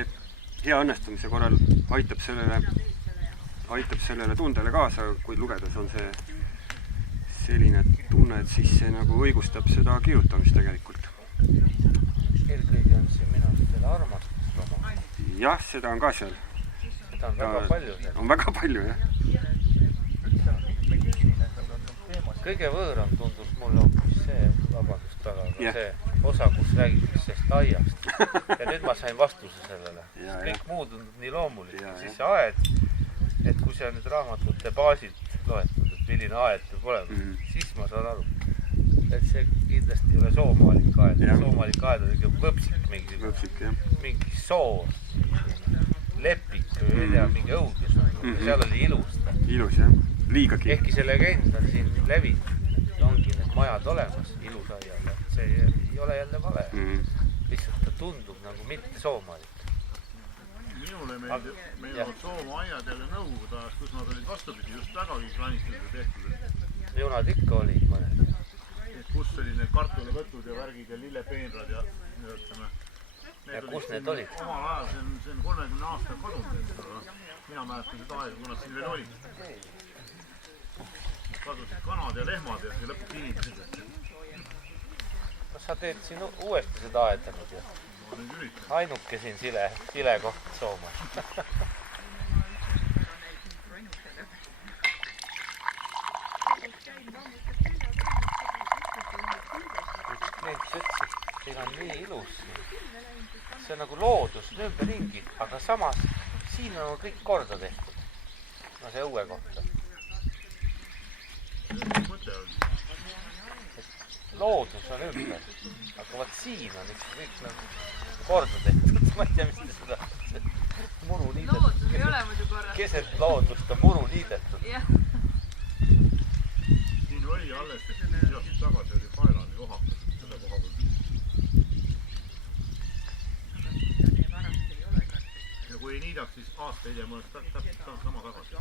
hea õnnestumise korral aitab sellele tundele kaasa, kui lugedes on see selline tunne, et siis see nagu õigustab seda kirjutamist tegelikult. Eelkõige on see minu arust veel armastusroma. Jah, seda on ka seal. Seda on väga palju. On väga palju, jah. Kõige võõram tundus mulle hoopis see, vabandust väga, aga see osa, kus räägitakse sellest aiast. Ja nüüd ma sain vastuse sellele. Kõik muu tundub nii loomulik. Siis see aed, et kui see on nüüd raamatute baasilt loetud, et milline aed peab olema, siis ma saan aru, et see kindlasti ei ole soomaalik aed. Soomaalik aed on ikka võpsik, mingi soo, lepik või ei tea, mingi õudus. Seal oli ilus. Ilus, jah. Liigagi. Ehkki see legend on siin levinud, ongi need majad olemas ilusaiale. See ei ole jälle vale. Lihtsalt ta tundub nagu mitte soomaalik. Minule meeldivad soomaaiad jälle nõukogude ajast, kus nad olid vastupidi just vägagi klanistatud tehtud. Junad ikka olid mõned. Kus olid need kartulivõtud ja värgid ja lillepeenrad ja ütleme. Ja kus need olid? Omal ajal, see on 30 aastal kadunud. Mina mäletan seda aega, kui nad siin veel olid. Kadusid kanad ja lehmad ja see lõpuks inimesed. Kas sa teed siin uuesti seda aedanud ju? Ma nüüd üritan. Ainuke siin sile koht Sooma. Klient ütles, et siin on nii ilus. See on nagu loodus ümberringi, aga samas siin on kõik korda tehtud. No see õue kohta. Loodus on ümber, aga vaat siin on ikka kõik nagu korda tehtud. Ma ei tea, mis te seda muru niidetud. Loodus ei ole muidu korras. Keset loodust on muru niidetud. Siin oli alles, et sealt tagasi oli Paelani ohakas, selle koha peal. Ja kui ei niidaks, siis aasta hiljem oleks täpselt sama tagasi.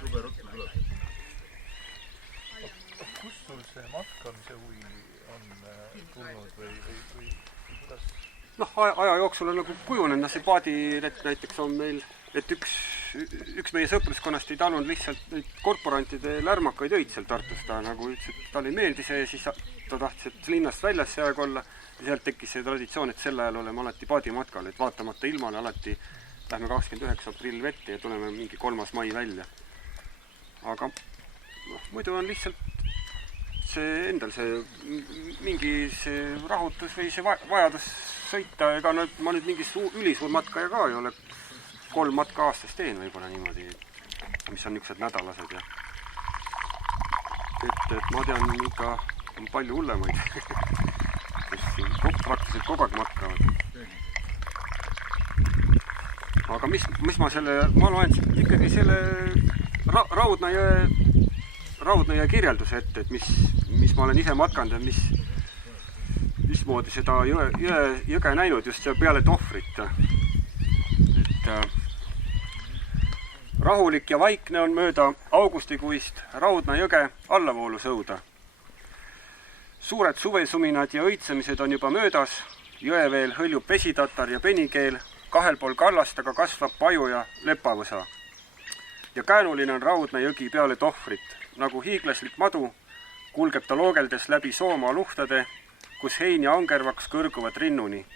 Jube ruttu tuleb. Kus sul see matkamise huvi on tulnud või kuidas? Noh, aja jooksul on nagu kujunenud, see paadiret näiteks on meil, et üks meie sõpruskonnast ei talunud lihtsalt neid korporantide lärmakaid öid seal Tartus. Ta nagu ütles, et talle ei meeldi see ja siis ta tahtis, et linnast väljas see aeg olla. Ja sealt tekkis see traditsioon, et sel ajal oleme alati paadimatkal, et vaatamata ilmale alati lähme 29. aprill vette ja tuleme mingi 3. mai välja. Aga muidu on lihtsalt see endal see mingi see rahutus või see vajadus sõita, ega ma nüüd mingi ülisuur matkaja ka ei ole. 3 matka aastas teen võib-olla niimoodi, mis on niisugused nädalased ja et ma tean ikka on palju hullemaid, kes praktiliselt kogu aeg matkavad. Aga mis ma loen ikkagi selle Raudna jõe kirjelduse ette, et mis ma olen ise matkanud ja mismoodi seda jõge näinud just peale Tohvrit. Et rahulik ja vaikne on mööda augustikuist Raudna jõge allavoolu sõuda. Suured suvesuminad ja õitsemised on juba möödas, jõeveel hõljub vesitatar ja penikeel, kahel pool kallast aga kasvab paju ja lepavõsa. Ja käänuline on Raudna jõgi peale Tohvrit. Nagu hiiglaslik madu kulgeb ta loogeldes läbi Soomaa luhtade, kus hein ja angervaks kõrguvad rinnuni.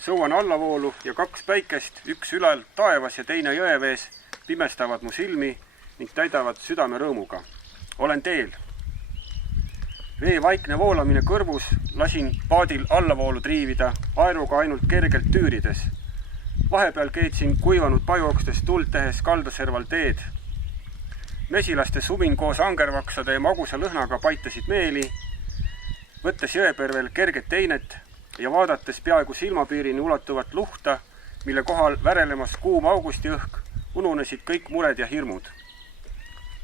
Sõuan allavoolu ja 2 päikest, üks ülal taevas ja teine jõevees, pimestavad mu silmi ning täidavad südame rõõmuga. Olen teel. Vee vaikne voolamine kõrvus, lasin paadil allavoolu triivida, aeruga ainult kergelt tüürides. Vahepeal keetsin kuivanud pajuokstes tuld tehes kaldaserval teed. Mesilaste sumin koos angervaksade ja magusa lõhnaga paitasid meeli, võttes jõepervel kerget teinet ja vaadates peaaegu silmapiirini ulatuvat luhta, mille kohal värelemas kuum augustiõhk ununesid kõik mured ja hirmud.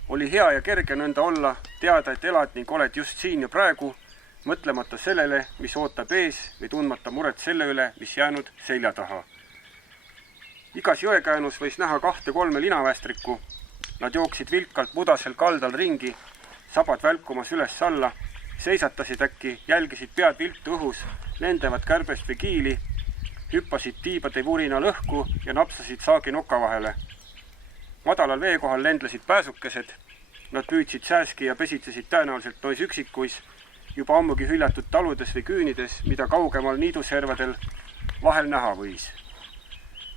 Oli hea ja kerge nõnda olla, teada, et elad ning oled just siin ja praegu, mõtlemata sellele, mis ootab ees või tundmata muret selle üle, mis jäänud selja taha. Igas jõekäänus võis näha 2-3 linavästrikku. Nad jooksid vilkalt mudasel kaldal ringi, sabad välkumas üles-alla, seisatasid äkki, jälgisid pead viltu õhus, lendevad kärbest või kiili, hüppasid tiibade vurinal õhku ja napsasid saagi noka vahele. Madalal veekohal lendlesid pääsukesed, nad püüdsid sääski ja pesitsesid tõenäoliselt nois üksikuis, juba ammugi hüljatud taludes või küünides, mida kaugemal niiduservadel vahel näha võis.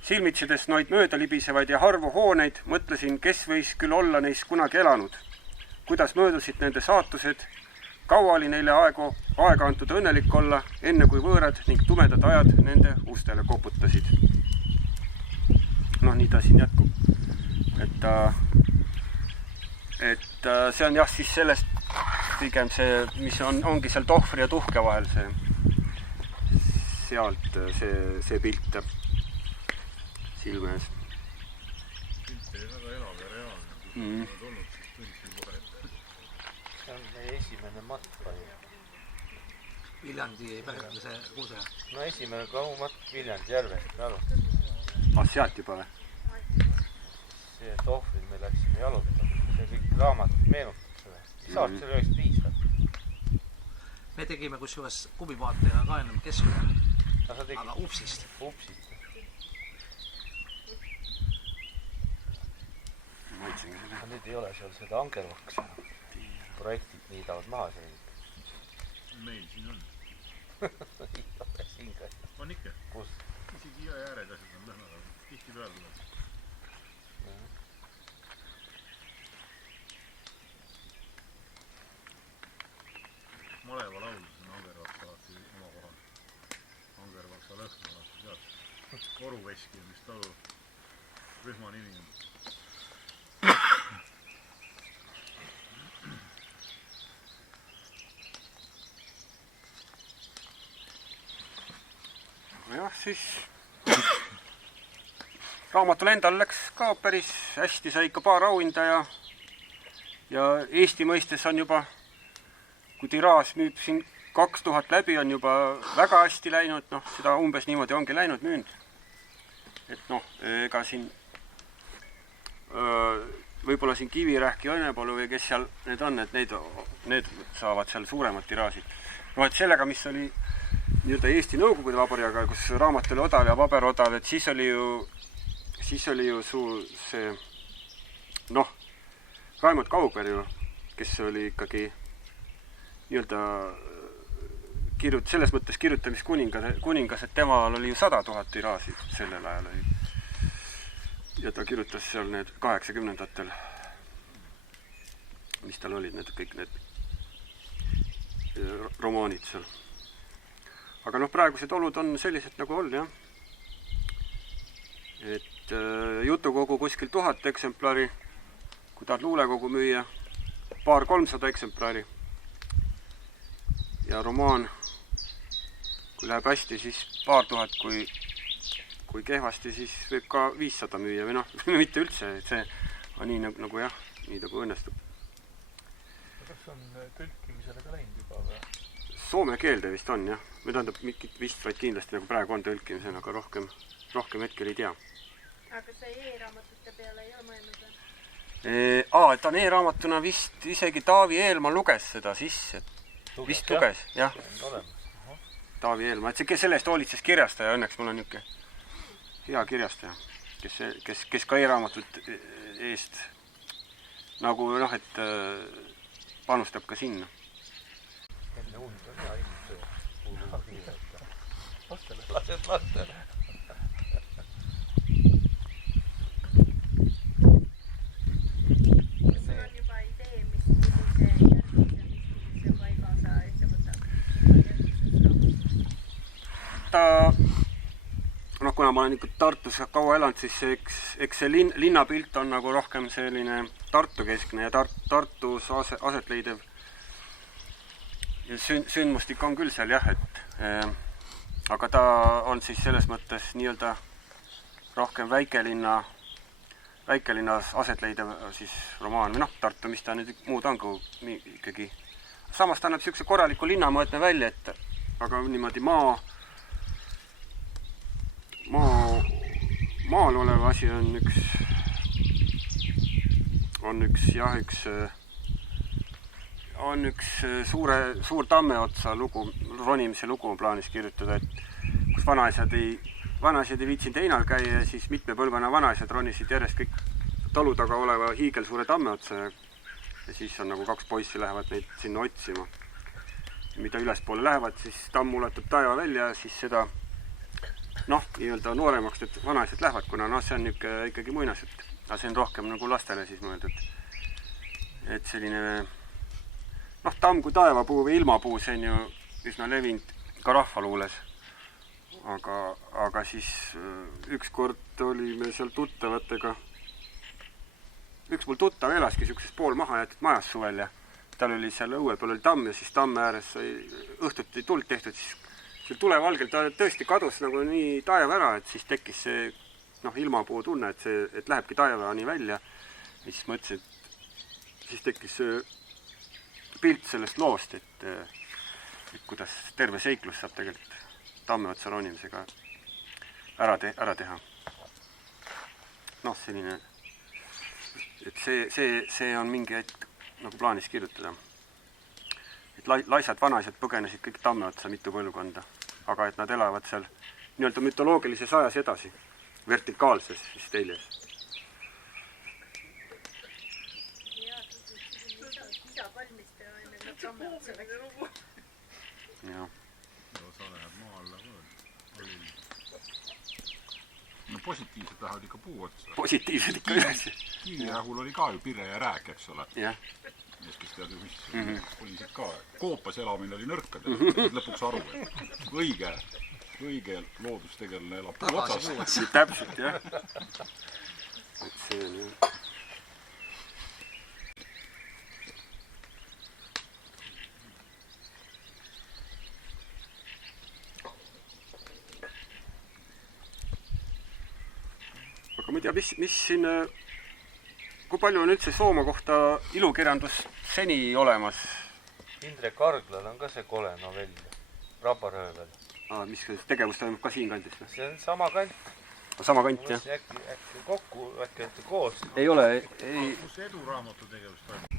Silmitsedes noid mööda libisevaid ja harvu hooneid, mõtlesin, kes võis küll olla neis kunagi elanud, kuidas möödusid nende saatused, kaua oli neile aega antud õnnelik olla, enne kui võõrad ning tumedad ajad nende ustele koputasid. Noh, nii ta siin jätkub. Et see on jah siis sellest pigem see, mis ongi seal tohvri ja tuhke vahel sealt see pilt silme ees. Pilt oli väga elav ja reaalne. Kui olnud, siis tundsin kohe, et... See on meie esimene matka. Viljandi päritmise kuuse. No esimene kaumatk Viljandi järvest alustasime. Sealt juba või? See tohvril me läksime jalutama. See kõik raamat meenutab seda. Saart selle 95. Me tegime kusjuures kubivaatajaga ka ennem Keskujal. Aga Upsist. Upsist. Aga nüüd ei ole seal seda Angervaks. Projektid niidavad maha seal. Meil siin on. Ei ole siin ka. On ikka? Kus? Isegi jõe ääred asjad on lõhnad. Tihti peal tuleb. Maleva laulus on Angervaks alati oma kohal. Angervaksa lõhna alati sealt. Koruveski on vist laulu rühma nimi on. Jah, siis raamatul endal läks ka päris hästi, sai ikka paar auhinda ja Eesti mõistes on juba, kui tiraaž müüb siin 2000 läbi, on juba väga hästi läinud, noh, seda umbes niimoodi ongi läinud müünd. Et noh, ega siin võib-olla siin Kivirähk ja Õnnepalu või kes seal need on, et need saavad seal suuremad tiraažid. No et sellega, mis oli nii-öelda Eesti Nõukogude Vabariigiga, kus raamat oli odav ja paber odav, et siis oli ju see, noh, Raimond Kaugber ju, kes oli ikkagi nii-öelda selles mõttes kirjutamiskuningas, et temal oli ju 100 000 tiraaži sellel ajal. Ja ta kirjutas seal need 80-ndatel, mis tal olid kõik need romaanid seal. Aga noh, praegused olud on sellised nagu on, jah. Et jutukogu kuskil 1000 eksemplari, kui tahad luulekogu müüa, 200-300 eksemplari. Ja romaan, kui läheb hästi, siis 2000, kui kehvasti, siis võib ka 500 müüa või noh, mitte üldse, et see on nii nagu jah, nii nagu õnnestub. Kas on tõlkimisele ka läinud juba või? Soome keelde vist on, jah. Me tähendab vist, vaid kindlasti nagu praegu on tõlkimisena, aga rohkem hetkel ei tea. Aga see e-raamatute peale ei ole mõelnud või? Ta on e-raamatuna vist isegi Taavi Eelmaa luges seda sisse. Vist luges, jah. Taavi Eelmaa, et see sellest hoolitses kirjastaja, õnneks mul on niuke hea kirjastaja, kes ka e-raamatut eest nagu noh, et panustab ka sinna. Enne und on hea inimtöö. Lastele. Sul on juba idee, mis järgmise paiga sa ette võtab? Noh, kuna ma olen ikka Tartus kaua elanud, siis eks see linnapilt on nagu rohkem selline Tartu keskne ja Tartus aset leidev. Ja sündmustik on küll seal jah, et aga ta on siis selles mõttes nii-öelda rohkem väikelinnas aset leidev siis romaan või Tartu, mis ta nüüd muud on kui ikkagi. Samas ta annab niisuguse korraliku linnamõõtme välja, et aga niimoodi maal olev asi on üks suur tammeotsa lugu, ronimise lugu on plaanis kirjutada, et kus vanaisad ei viitsinud heinal käia ja siis mitme põlvkonna vanaisad ronisid järjest kõik talu taga oleva hiigelsuure tamme otsa ja siis on nagu 2 poissi lähevad neid sinna otsima. Mida ülespoole lähevad, siis tamm ulatub taeva välja ja siis seda nii-öelda nooremaks need vanaisad lähevad, kuna see on ikkagi muinasjutt. Aga see on rohkem nagu lastele siis mõeldud. Et selline tamm kui taevapuu või ilmapuu, see on ju üsna levinud ka rahvaluules. Aga siis ükskord olime seal tuttavatega. Üks mul tuttav elaski niisuguses pool maha jäetud majas suvel ja tal oli seal õue peal oli tamm ja siis tamme ääres sai õhtuti tuld tehtud, siis see tulevalgel ta tõesti kadus nagu nii taeva ära, et siis tekkis see ilmapuu tunne, et lähebki taevani välja. Ja siis mõtlesin, et siis tekkis see pilt sellest loost, et kuidas terve seiklus saab tegelikult tamme otsa ronimisega ära teha. Selline, et see on mingi hetk nagu plaanis kirjutada. Et laisad vanaisad põgenesid kõik tamme otsa mitu põlvkonda, aga et nad elavad seal nii-öelda mütoloogilises ajas edasi, vertikaalses stiilis. Isa valmiste ja enne nad tamme otsa läks. Jah. Osa läheb maa alla ka. Positiivsed lähevad ikka puu otsa. Positiivsed ikka üles. Kiirahul oli ka ju Pirre ja Rääk, eks ole. Jah. Kes tead ju, mis poliisid ka. Koopas elamine oli nõrkad. Lõpuks aru, et õige loodustegelane elab puu otsas. Täpselt, jah. Et see on jah. Aga ma ei tea, mis siin, kui palju on üldse Soomaa kohta ilukirjandus seni olemas? Indrek Arglal on ka see kole novell, Rabaröövel. Mis tegevus toimub ka siin kandis? See on sama kant. Sama kant, jah. Äkki kokku, äkki koos. Ei ole, Kus eduraamatu tegevus toimub?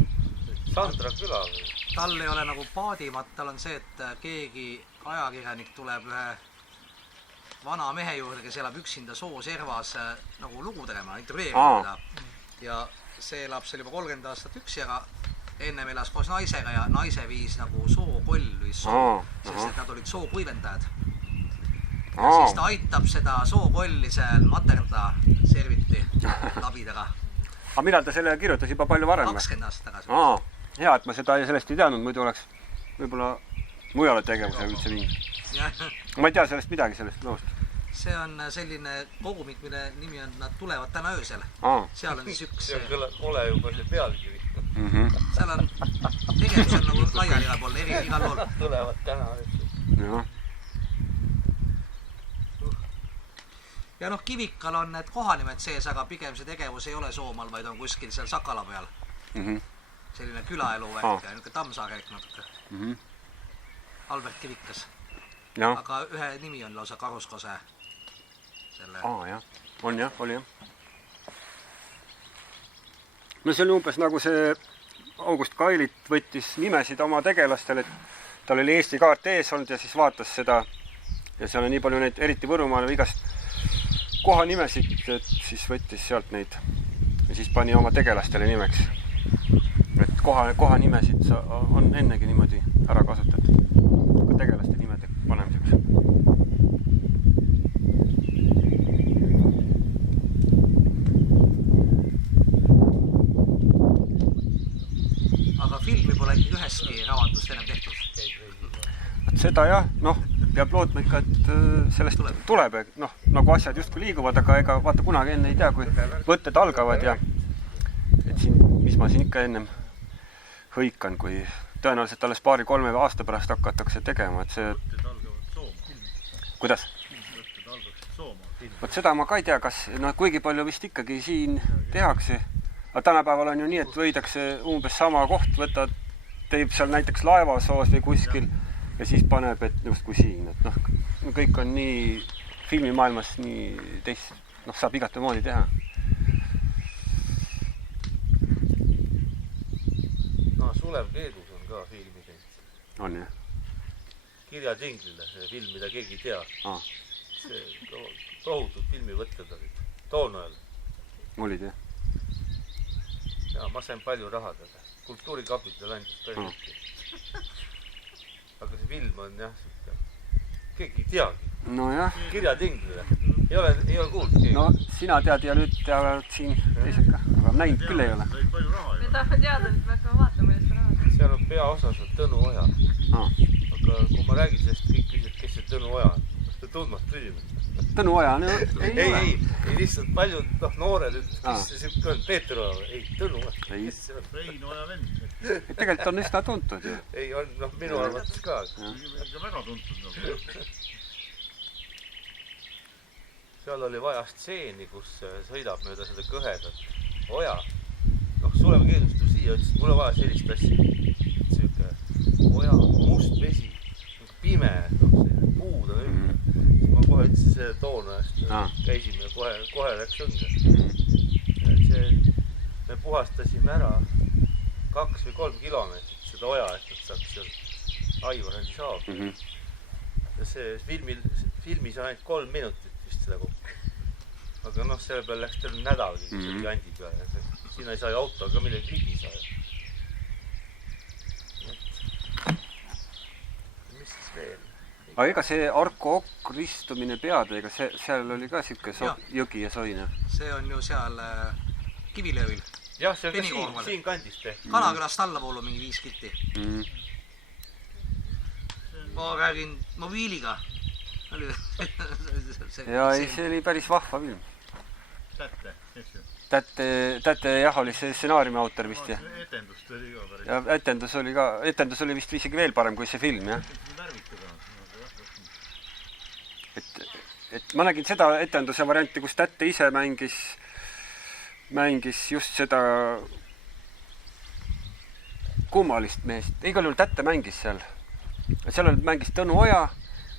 Sandra küla või? Tal ei ole nagu paadimat, tal on see, et keegi ajakirjanik tuleb ühe vana mehe juurde, kes elab üksinda sooservas nagu lugu tegema, intervjueerima teda. Ja see elab seal juba 30 aastat üksi, aga ennem elas koos naisega ja naise viis nagu sookoll või soo, sest et nad olid sookuivendajad. Ja siis ta aitab seda sookolli seal materda serviti labidaga. Aga millal ta selle kirjutas juba palju varem? 20 aastat tagasi. Hea, et ma sellest ei teadnud, muidu oleks võib-olla mujale tegevuse üldse viinud. Ma ei tea sellest midagi, sellest loost. See on selline kogumik, mille nimi on Nad tulevad täna öösel. Seal on siis üks... See on kole juba see pealkiri. Seal on tegevus on nagu laiali igal pool, igal pool. Nad tulevad täna öösel. Ja Kivikal on need kohanimed sees, aga pigem see tegevus ei ole Soomaal, vaid on kuskil seal Sakala peal. Selline külaelu värk ja Tammsaare ehk natuke. Albert Kivikas. Aga ühe nimi on lausa Karuskose. Jah, on jah, oli jah. No see oli umbes nagu see August Kailit võttis nimesid oma tegelastele, et tal oli Eesti kaart ees olnud ja siis vaatas seda ja seal on nii palju neid, eriti Võrumaal igast kohanimesid, et siis võttis sealt neid ja siis pani oma tegelastele nimeks. Et kohanimesid on ennegi niimoodi ära kasutatud, ka tegelaste nimede panemiseks. Aga filmi pole üheski raamatust enam tehtud? Seda jah, peab lootma ikka, et sellest tuleb. Nagu asjad justkui liiguvad, aga ega vaata kunagi enne ei tea, kui võtted algavad ja et siin, mis ma siin ikka ennem hõikan, kui tõenäoliselt alles 2-3 aasta pärast hakatakse tegema, et see... Võtted algavad Sooma. Kuidas? Võtted algavad vot seda ma ka ei tea, kas, noh, kuigi palju vist ikkagi siin tehakse. Aga tänapäeval on ju nii, et võidakse umbes sama koht, võtad, teeb seal näiteks laevasoos või kuskil ja siis paneb, et just kui siin, et noh, kõik on nii filmimaailmas nii teist, noh, saab igati moodi teha. No Sulev Keedus on ka filmi teinud. On jah? Kirja džinglile, see film, mida keegi ei tea. See tohutud filmivõtted olid. Toonajal. Olid jah? Ja ma sain palju raha taga. Kultuurikapital andis päris. Aga see film on jah, keegi ei teagi. No jah. Kirja džinglile. Ei ole kuulnud keegi. No sina tead ja nüüd teavad siin teised ka. Aga näinud küll ei ole. Me tahame teada, et me hakkame vaatama, millest on raha. Seal on peaosas on Tõnu Oja. Aga kui ma räägin sellest, kõik küsivad, kes see Tõnu Oja on. Kas te tundmatu inimene? Tõnu Oja ei ole. Ei, lihtsalt paljud noored ütles, kes see siuke on, Peeter Oja või? Ei, Tõnu Oja. Rein Oja vend. Tegelikult on üsna tuntud ju. Ei, on, noh, minu arvates ka. Ikka väga tuntud. Seal oli vaja stseeni, kus sõidab mööda seda kõhedat oja. Noh, Sulev Keedus tuli siia, ütles, et mul on vaja sellist asja. Siuke oja, must vesi, pime, noh, selline puud on ümber. Ma kohe ütlesin selle Toonajast, käisime ja kohe läks õnge. Me puhastasime ära 2 või 3 kilomeetrit seda oja, et nad saaks seal Aivarandi saab. Ja see filmis on ainult 3 minutit vist seda kokku. Aga noh, selle peal läks terve nädalgi selle jandi peal ja siin ei saa ju autoga millegi ligi saa. Mis siis veel? Aga ega see Arko Okk ristumine peadega, seal oli ka siuke jõgi ja soina. See on ju seal Kivilöövil. Jah, see on ka siin kandis tehtud. Kalakülast allapoolu mingi 5 kitti. Ma räägin mobiiliga. Ja ei, see oli päris vahva film. Tätte jah, oli see stsenaariumi autor vist jah. Etendust oli ka päris. Ja etendus oli vist isegi veel parem kui see film jah. Et ma nägin seda etenduse varianti, kus Tätte ise mängis just seda kummalist meest. Igal juhul Tätte mängis seal. Seal mängis Tõnu Oja,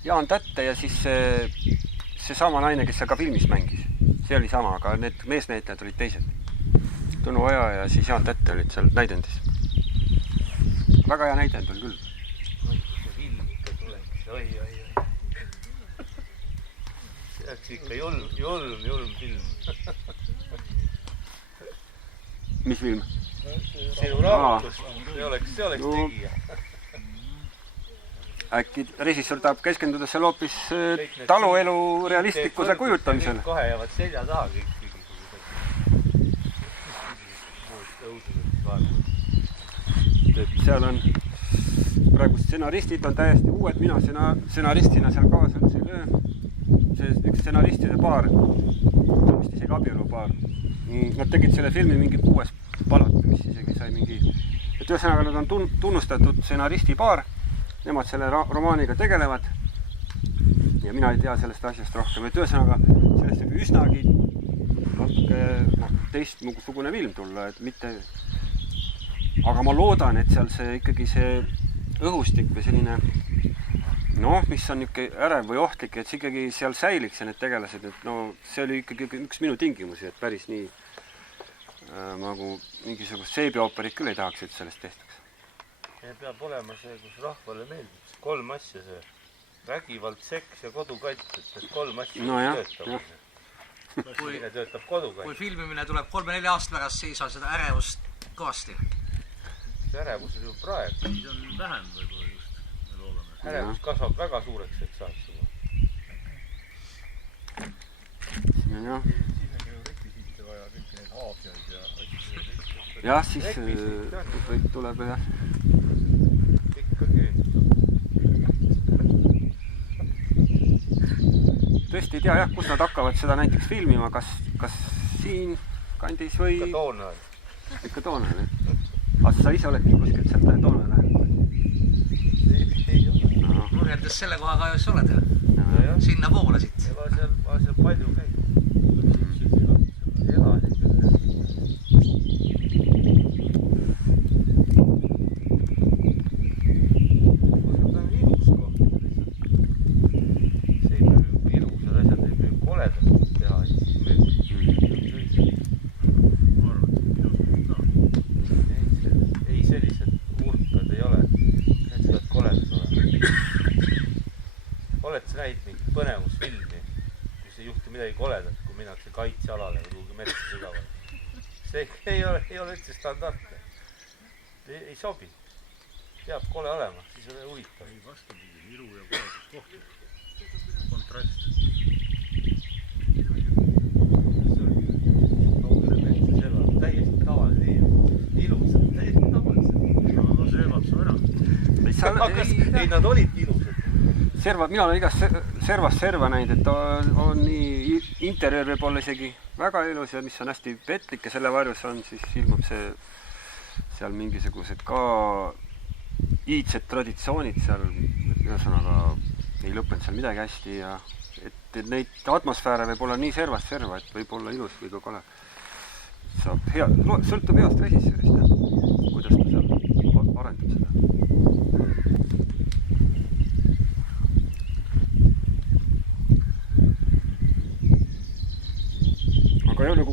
Jaan Tätte ja siis see sama naine, kes seal ka filmis mängis. See oli sama, aga need meesnäitlejad olid teised. Tõnu Oja ja siis Jaan Tätte olid seal näidendis. Väga hea näidend oli küll. See film ikka tuleks. Oi. See oleks ikka julm film. Mis film? Sinu raamatust. See oleks tegija. Äkki režissöör tahab keskenduda seal hoopis taluelu realistlikkuse kujutamisele. Kohe jäävad selja taha kõik. Seal on praegu stsenaristid on täiesti uued, mina stsenaristina seal kaasa üldse ei löö. See üks stsenaristide paar, vist isegi abielupaar. Nad tegid selle filmi mingi 6 palat, mis isegi sai mingi... Et ühesõnaga nad on tunnustatud stsenaristi paar. Nemad selle romaaniga tegelevad ja mina ei tea sellest asjast rohkem. Et ühesõnaga sellest võib üsnagi teistsugune film tulla, et mitte... Aga ma loodan, et seal see ikkagi see õhustik või selline, noh, mis on niisugune ärev või ohtlik, et see ikkagi seal säiliks ja need tegelased, et no see oli ikkagi üks minu tingimusi, et päris nii nagu mingisugust seebiooperit küll ei tahaks, et sellest tehtaks. Peab olema see, kus rahvale meeldib. 3 asja see. Vägivald, seks ja kodukant, et need 3 asja töötab. Töötab kodukant. Kui filmimine tuleb 3-4 aasta pärast, siis on seda ärevust kõvasti. See ärevus on ju praegu. See on vähem võib-olla just, me loodame. Ärevus kasvab väga suureks, et saab suva. Siin on jah. Siis on ju rekvisiite vaja, kõiki neid haabiaid ja asju. Jah, siis kõik tuleb jah. Ikka keeldub. Tõesti ei tea jah, kus nad hakkavad seda näiteks filmima, kas siin kandis või... Ikka Toonajal. Ikka Toonajal, jah. Aga sa ise oledki kuskilt sealt Toonajal läheb? Ei ole. Nurjades selle kohaga ju sa oled, jah? Ei sinna poole siit. Ma seal palju käin. Elasin küll. See on ilus koht. See ei müü ilusad asjad, ei müü koledad teha, siis müü. Ma arvan, et ilus ka. Ei, sellised urkad ei ole. Need saavad koledad olema. Oled sa näinud mingit põnevusfilmi, kus ei juhtu midagi koledat, kui minnakse kaitsealale või kuhugi metsa sügavale? See ei ole üldse standardne. Ei sobi. Peab kole olema, siis on huvitav. Ei vastupidi, ilu ja koledus kohtu. Kontrast. Kaugele metsa servad, täiesti tavaline inimene. Ilusad, täiesti tavalised. Aga servad su ära. Ei, nad olid ilusad. Servad, mina olen igast servast serva näinud, et on nii interjöör võib olla isegi väga ilus ja mis on hästi petlik ja selle varjus on, siis ilmub see seal mingisugused ka iidsed traditsioonid seal, ühesõnaga ei lõppenud seal midagi hästi ja et neid atmosfääre võib olla nii servast serva, et võib olla ilus või ka kole. Saab hea, sõltub heast režissöörist, kuidas ta seal arendab seda. Aga ei ole nagu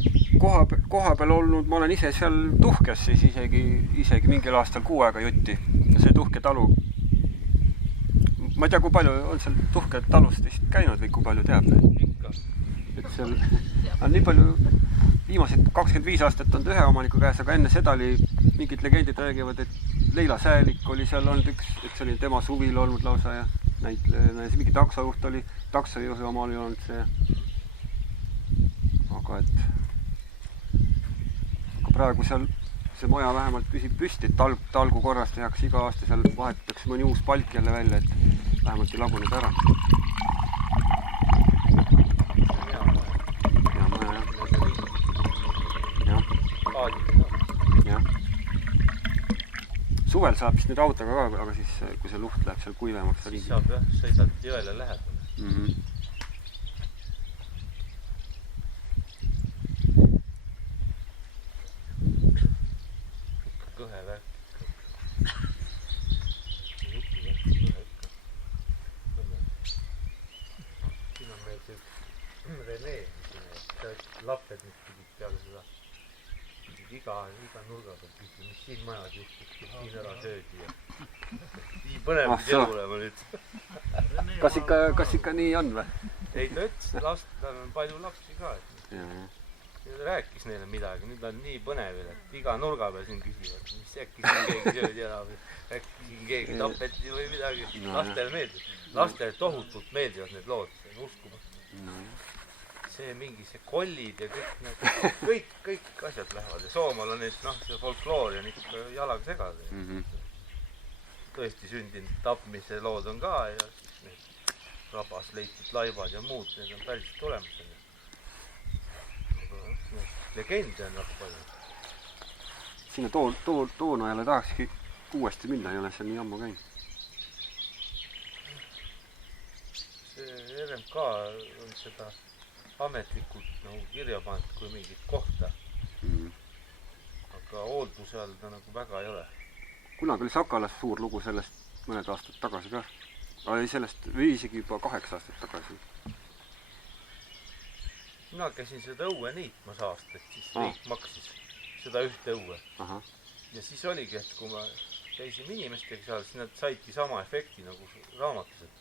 koha peal olnud, ma olen ise seal Tuhkes siis isegi mingil aastal 6 aega jutti. See Tuhke talu, ma ei tea, kui palju on seal Tuhke talust vist käinud või kui palju teab. Ikka. Et seal on nii palju, viimased 25 aastat on ühe omaniku käes, aga enne seda oli mingid legendid räägivad, et Leila Säälik oli seal olnud üks, et see oli tema suvil olnud lausa ja näitleja, mingi taksojuht oli, taksojuhi oma oli olnud see. Aga praegu seal see maja vähemalt püsib püsti, et talgu korras tehakse iga aasta, seal vahetatakse mõni uus palk jälle välja, et vähemalt ei laguneda ära. Hea maja, jah. Jah. Suvel saab vist nüüd autoga ka, aga siis kui see luht läheb seal kuivemaks. Siis saab jah, sõidad jõele lähedale. Kõhe värk. Siin on meil see Rene, lapsed, mis pidid peale seda iga nurga peal küsida, mis siin majas juhtub, kus siin ära söödi ja nii põnev pidi elu olema nüüd. Kas ikka nii on või? Ei, ta ütles, tal on palju lapsi ka. Ja ta rääkis neile midagi, nüüd on nii põnevil, et iga nurga peal siin küsivad, mis äkki siin keegi söödi ära või äkki siin keegi tapeti või midagi. Lastele meeldib. Lastele tohutult meeldivad need lood, see on uskumatu. See mingi see kollid ja kõik asjad lähevad ja Soomaal on need, see folkloor ja ikka jalaga segada. Tõesti sündinud tapmise lood on ka ja siis need rabas leitud laibad ja muud, need on päris tulemas. Legende on väga palju. Sinna toona jälle tahakski uuesti minna, ei ole seal nii ammu käinud. See RMK on seda ametlikult nagu kirja pannud kui mingit kohta. Aga hoolduse all ta nagu väga ei ole. Kunagi oli Sakalas suur lugu sellest mõned aastad tagasi ka. Oli sellest või isegi juba 8 aastat tagasi. Mina käisin seda õue niitmas aastat, siis riik maksis seda ühte õue. Ja siis oligi, et kui ma käisime inimestega seal, siis nad saidki sama efekti nagu raamatus, et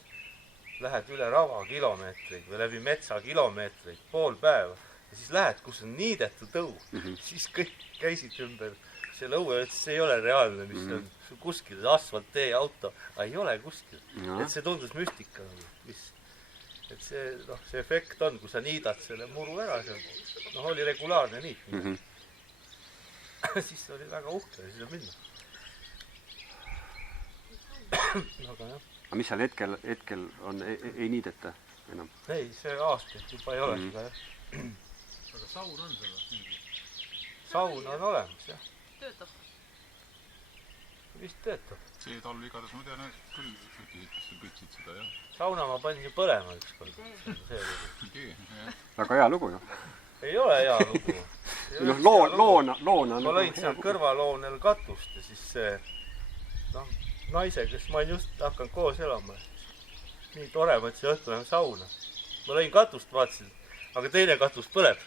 lähed üle rava kilomeetreid või läbi metsa kilomeetreid, pool päeva ja siis lähed, kus on niidetud õu, siis kõik käisid ümber selle õue, et see ei ole reaalne, mis on kuskil, asfalttee, auto, aga ei ole kuskil. Et see tundus müstika, et see efekt on, kui sa niidad selle muru ära, oli regulaarne niitmine. Siis oli väga uhke sinna minna. Aga jah. Aga mis seal hetkel on, ei niideta enam? Ei, see aastaid juba ei ole seda, jah. Aga saun on selles mingi? Saun on olemas, jah. Töötab? vist töötab. See talv igatahes ma tean, et küll kütsid seda, jah. Sauna ma panin ju põlema ükskord. Väga hea lugu ju. Ei ole hea lugu. Loona. Ma lõin seal kõrvaloonel katust ja siis see naise, kes ma olin just hakanud koos elama. Nii tore, ma ütlesin õhtul lähen sauna. Ma lõin katust, vaatasin, aga teine katus põleb.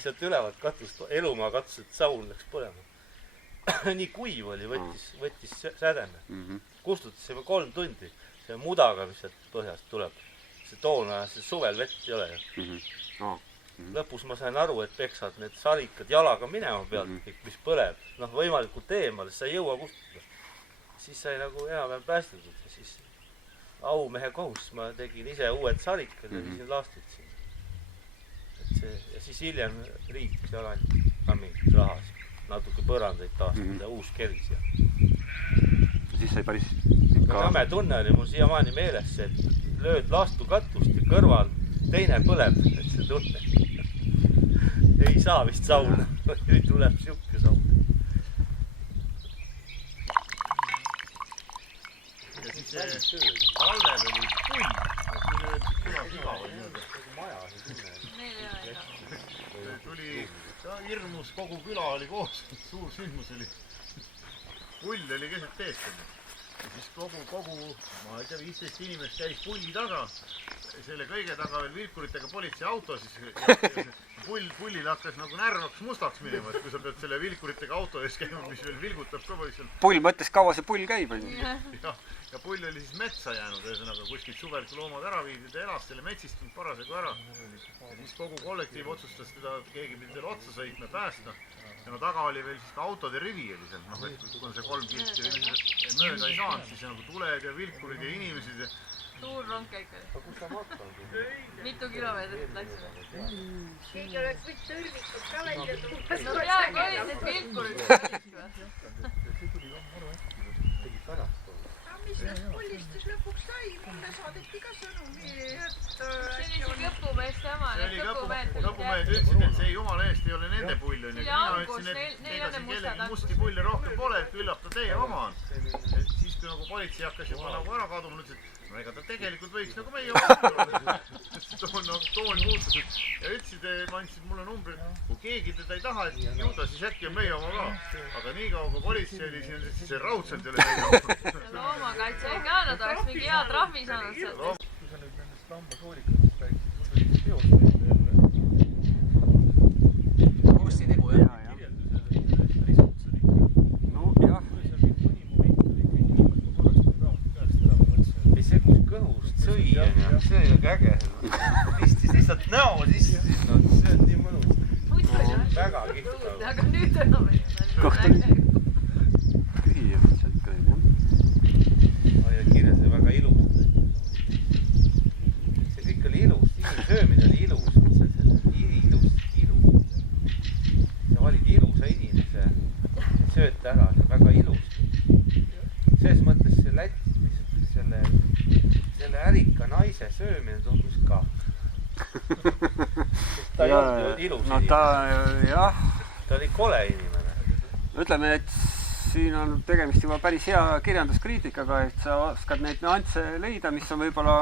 Sealt ülevalt katust, elumaa katus, et saun läks põlema. Nii kuiv oli, võttis sädeme. Kustutasime 3 tundi. See mudaga, mis sealt põhjast tuleb. See toona, see suvel vett ei ole ju. Lõpus ma sain aru, et peksad need sarikad jalaga minema pealt, mis põleb. Võimalikult eemale, sa ei jõua kustutada. Siis sai nagu enam-vähem päästetud ja siis aumehe kohus ma tegin ise uued sarikad ja viisin laastid siin. Ja siis hiljem riik seal andis ka mingit rahas. Natuke põrandaid taastada ja uus keris. Ja siis sai päris Nõme tunne oli mul siiamaani meeles see, et lööd lastu katust ja kõrval teine põleb, et see tunne. Ei saa vist sauna. Nüüd tuleb siuke saun. Ja siis Kallel oli pull. Küla oli nii-öelda. Tuli hirmus, kogu küla oli koos. Suur sündmus oli. Pull oli keset teest. Ja siis kogu, ma ei tea, 15 inimest käis pulli taga. Selle kõige taga veel vilkuritega politseiauto, siis pullil hakkas nagu närvaks mustaks minema, et kui sa pead selle vilkuritega auto ees käima, mis veel vilgutab ka või seal. Pull mõttes, kaua see pull käib? Ja pull oli siis metsa jäänud, ühesõnaga kuskilt suvelt loomad ära viidid ja elas selle metsistunud parasjagu ära. Ja siis kogu kollektiiv otsustas teda, keegi pidi teile otsa sõitma päästa. Ja taga oli veel siis ka autode rivi oli seal, et kui on see 3 kilti mööda ei saanud, siis nagu tuled ja vilkurid ja inimesed ja suur rong käik oli. Mitu kilomeetrit läksime? Keegi oleks võinud tõrvikud ka välja tuua. No peaaegu oli need vilkurid. Mis need pullistus lõpuks sai? Mulle saadeti ka sõnumi, et sellised kõpumeeste oma, need kõpumehed. Lõpumehed ütlesid, et see jumala eest ei ole nende pull. Mina ütlesin, et ega siin kellegi musti pulle rohkem pole, et küllap ta teie oma on. Siis kui nagu politsei hakkas juba nagu ära kaduma, ütlesid, no ega ta tegelikult võiks nagu meie oma. Toon muutus. Ja ütlesid, ma andsid mulle numbri, kui keegi teda ei taha, et ju ta siis äkki on meie oma ka. Aga nii kaua kui politsei oli siin, siis see raudselt ei ole meie oma. Loomakaitse ei ka, nad oleks mingi hea trahvi saanud sealt. Kui sa nüüd nendest lambasoorikatest rääkisid, mul oli teos meelde jälle. Kunstitegu, jah. No jah. Ei see kus kõhust sõi, see oli äge. Istis lihtsalt näo sisse, see on nii mõnus. Väga kihvt. Aga nüüd enam ei ole. Kõht oli kühiv sealt ka, jah. Ja kirjas oli väga ilus. See kõik oli ilus, söömine oli ilus. Sa valid ilusa inimese, sööd ära, see on väga ilus. Selles mõttes see Läti, selle ärika naise söömine tundus ka. Ta ei olnud ju ilus inimene. Ta oli kole inimene. Ütleme, et siin on tegemist juba päris hea kirjanduskriitikaga, et sa oskad neid nüansse leida, mis on võib-olla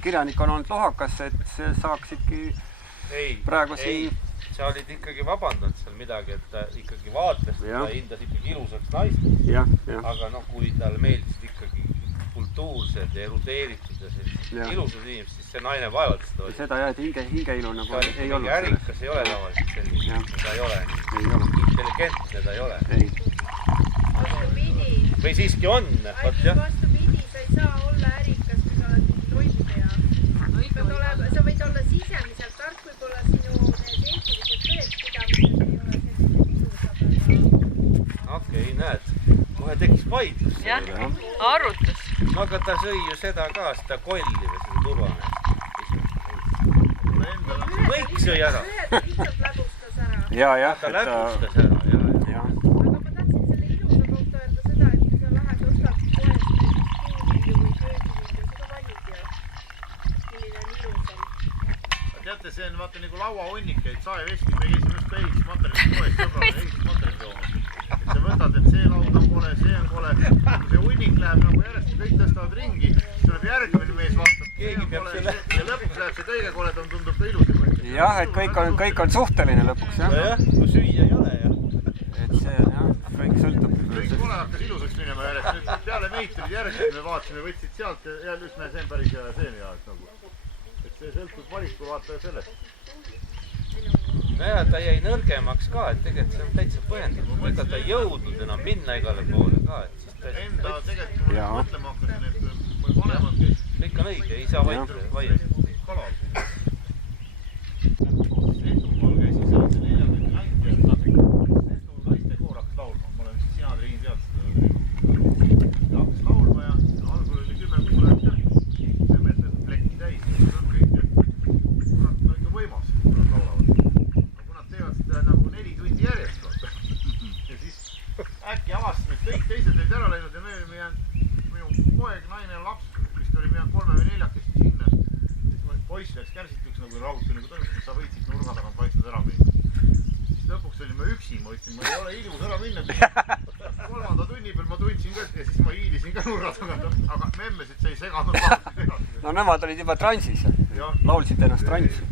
kirjanik on olnud lohakas, et see saaksidki praegu siin... Sa olid ikkagi vabandanud seal midagi, et ta ikkagi vaatles, ta hindas ikkagi ilusaks naist. Aga kui tal meeldisid ikkagi kultuursed ja erudeeritud ja ilusad inimesed, siis see naine vaevalt seda oli. Seda jah, et hingeilu nagu ei olnud. Ärikas ei ole tavaliselt selline, ta ei ole nii. Intelligentne ta ei ole. vastupidi. Või siiski on? Vastupidi, sa ei saa olla ärikas, kui sa oled toimeja. Sa võid olla sisemiselt tark, võib-olla sinu eetilised tõekspidamised ei ole sellised ilusad. Okei, näed, kohe tekkis vaidlus. Jah, arvutus. Aga ta sõi ju seda ka, seda kolli või seda turvameest. Kõik sõi ära. Lihtsalt läbustas ära. Ta läbustas ära, jah. Aga ma tahtsin selle ilusa kohta öelda seda, et kui sa lähed ostad poest puuvilju või köögivilju, seda valid ju. Milline on ilusam. Teate, see on vaata nagu lauahunnik, et saeveski, me käisime just ehitusmaterjalid poest sõbrale ehitusmaterjalid jooma. sa võtad, et see laud on kole, see on kole. Kui see hunnik läheb nagu järjest, kõik tõstavad ringi, siis tuleb järgmine mees vaatab, keegi peab selle ja lõpuks läheb see kõige koledam, tundub ka ilusam. Jah, et kõik on suhteline lõpuks, jah. Jah, kui süüa ei ole, jah. Et see on, jah, kõik sõltub. Kõik kole hakkas ilusaks minema järjest, nüüd peale meid tulid järjest, me vaatasime, võtsid sealt ja just me see on päris hea ja see on hea, et nagu. Et see sõltub valiku vaataja sellest. Nojah, ta jäi nõrgemaks ka, et tegelikult see on täitsa põhjendatud. Ega ta ei jõudnud enam minna igale poole ka, et siis ta... Enda tegelikult kui ma mõtlema hakkasin, et mul vanemad kes... Kõik on õige, ei saa vaielda. Kalad. Setumaal käisin seal see 40 läinud ja Setu naiste koor hakkas laulma. Ma olen vist sina Triin tead seda. Ta hakkas laulma ja algul oli 10 kuulajat ja nemmetletud plekki täis. Kurat, no ikka võimas, kui nad laulavad. Aga kui nad teevad seda nagu 4 tundi järjest. Ja siis äkki avastasime, et kõik teised olid ära läinud ja me olime jäänud, minu poeg, naine ja laps, vist oli jäänud 3 või 4 sinna. Poiss läks kärsituks nagu rahutu, nagu toimus, et sa võid siit nurga tagant vaikselt ära minna. Siis lõpuks olin ma üksi, ma ütlesin, ma ei ole ilus ära minna. 3. tunni peal ma tundsin ka ja siis ma hiilisin ka nurga tagant, aga memmesid see ei seganud lahti. No nemad olid juba transis, laulsid ennast transi.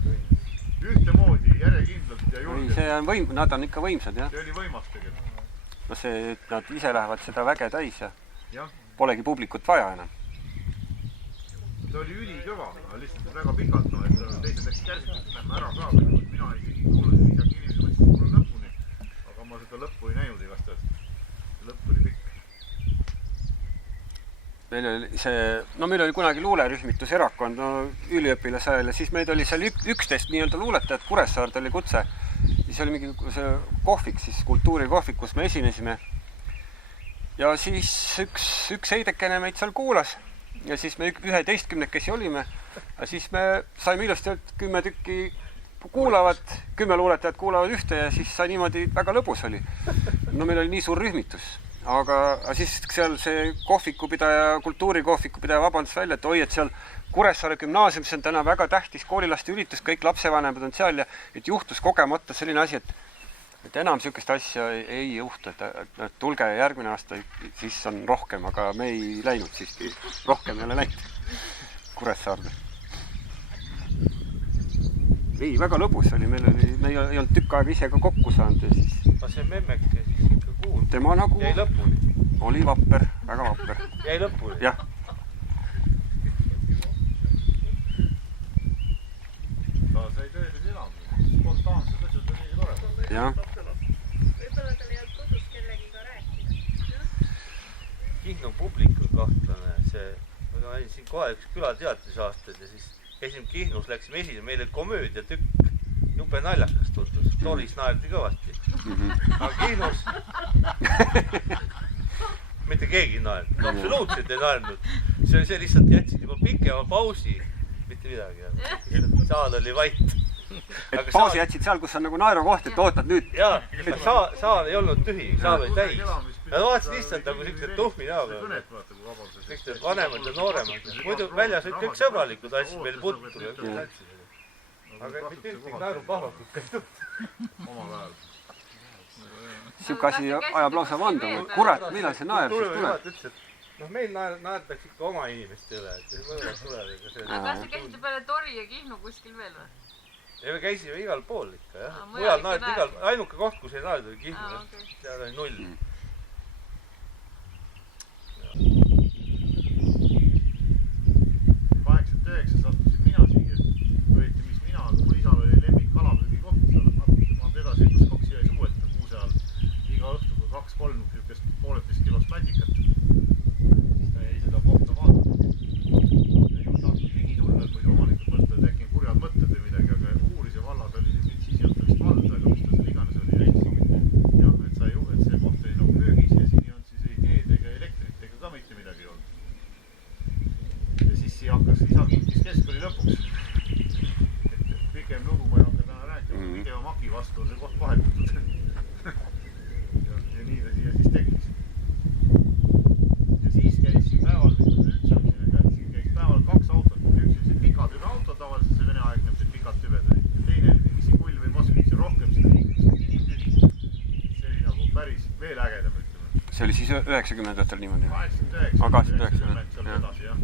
Ühtemoodi, järjekindlalt ja julgelt. See on nad on ikka võimsad, jah. See oli võimas tegelikult. No see, et nad ise lähevad seda väge täis ja polegi publikut vaja enam. See oli ülikõva, lihtsalt väga pikalt, no, et teised läks kärsituks, lähme ära ka. Mina isegi kuulasin, midagi inimesed võtsid mulle lõpuni, aga ma seda lõppu ei näinud igastast. See lõpp oli pikk. Meil oli kunagi luulerühmitus erakond üliõpilase ajal ja siis meid oli seal 11 nii-öelda luuletajat, Kuressaarde oli kutse. Siis oli mingi kohvik, siis kultuurikohvik, kus me esinesime. Ja siis üks heidekene meid seal kuulas. Ja siis me 11 olime, ja siis me saime ilusti, et 10 tükki kuulavad, 10 luuletajat kuulavad ühte ja siis sai niimoodi väga lõbus oli. No meil oli nii suur rühmitus, aga siis seal see kohvikupidaja, kultuurikohvikupidaja vabandas välja, et oi, et seal Kuressaare gümnaasiumis on täna väga tähtis koolilaste üritus, kõik lapsevanemad on seal ja et juhtus kogemata selline asi, et enam niisugust asja ei juhtu, et tulge järgmine aasta, siis on rohkem, aga me ei läinud siiski, rohkem ei ole läinud Kuressaarde. Ei, väga lõbus oli, me ei olnud tükk aega ise ka kokku saanud ja siis... Aga see memmeke siis ikka kuul? Tema nagu... Jäi lõpuni? Oli vapper, väga vapper. Jäi lõpuni? Jah. Ta sai töödes elama, spontaanselt asjad oli nii tore. Jah. Võib-olla tal ei olnud kodus kellegiga rääkida. Kihnu publiku kahtlane, see... Ma olin siin kohe üks külateatrisaasted ja siis käisime Kihnus, läksime esile, meil oli komöödia tükk, jube naljakas tundus, Toris naerdi kõvasti. Aga Kihnus... Mitte keegi ei naernud, absoluutselt ei naernud. See lihtsalt jätsid juba pikema pausi, mitte midagi. Saal oli vait. Et pausi jätsid seal, kus on nagu naerukoht, et ootad nüüd. Jaa, saal ei olnud tühi, saal oli täis. Nad vaatasid lihtsalt nagu siuksed tuhmi näoga. Kõik vanemad ja nooremad. Muidu väljas olid kõik sõbralikud, asjad meil puttu. Aga mitte ühtegi naerupahvakut käinud. Oma väel. Siuke asi ajab lausa vandama. Kurat, millal see naer siis tuleb? Meil naerdaks ikka oma inimeste üle. Kas te käisite peale Tori ja Kihnu kuskil veel või? Ja me käisime igal pool ikka, jah. Mujal naerdi igal... Ainuke koht, kus ei naerdi oli Kihnu, jah. Seal oli 0. 89 sattusin mina siia. Õieti, mis mina, aga mul isal oli lemmik kalapüügikoht. Seal maad edasi, kus 2 jäi suueta kuuse all. Iga õhtu, kui 2-3 niisugust 1,5 kilost mädikat. Siis ta jäi seda kohta vaatama. Ja ju tahti ligi tulla, et muidu omanikud mõtlevad, äkki on kurjad mõtted või midagi, aga Uurise vallas oli siis ei olnud vist valda, aga mis ta seal iganes oli. Jah, et sai ju, et see koht oli nagu müügis ja siin ei olnud siis ei teed ega elektrit ega ka mitte midagi olnud. Ja siis hakkas isa kinkis keskkooli lõpuks. Et pikem lugu ma ei hakka täna rääkima, pideva maki vastu on see koht vahetatud. Ja nii ta siia siis tekkis. Ja siis käis siin päeval, mis ma üldse hakkasin, et siin käis päeval 2 autot. Üks oli see pikatüve auto, tavaliselt see veneaegne, see pikad tüved oli. Ja teine oli mingi kull või Moskvitsi rohkem, see inimtüvi. See oli nagu päris veel ägedam. see oli siis 90-ndatel niimoodi? 89, edasi, jah.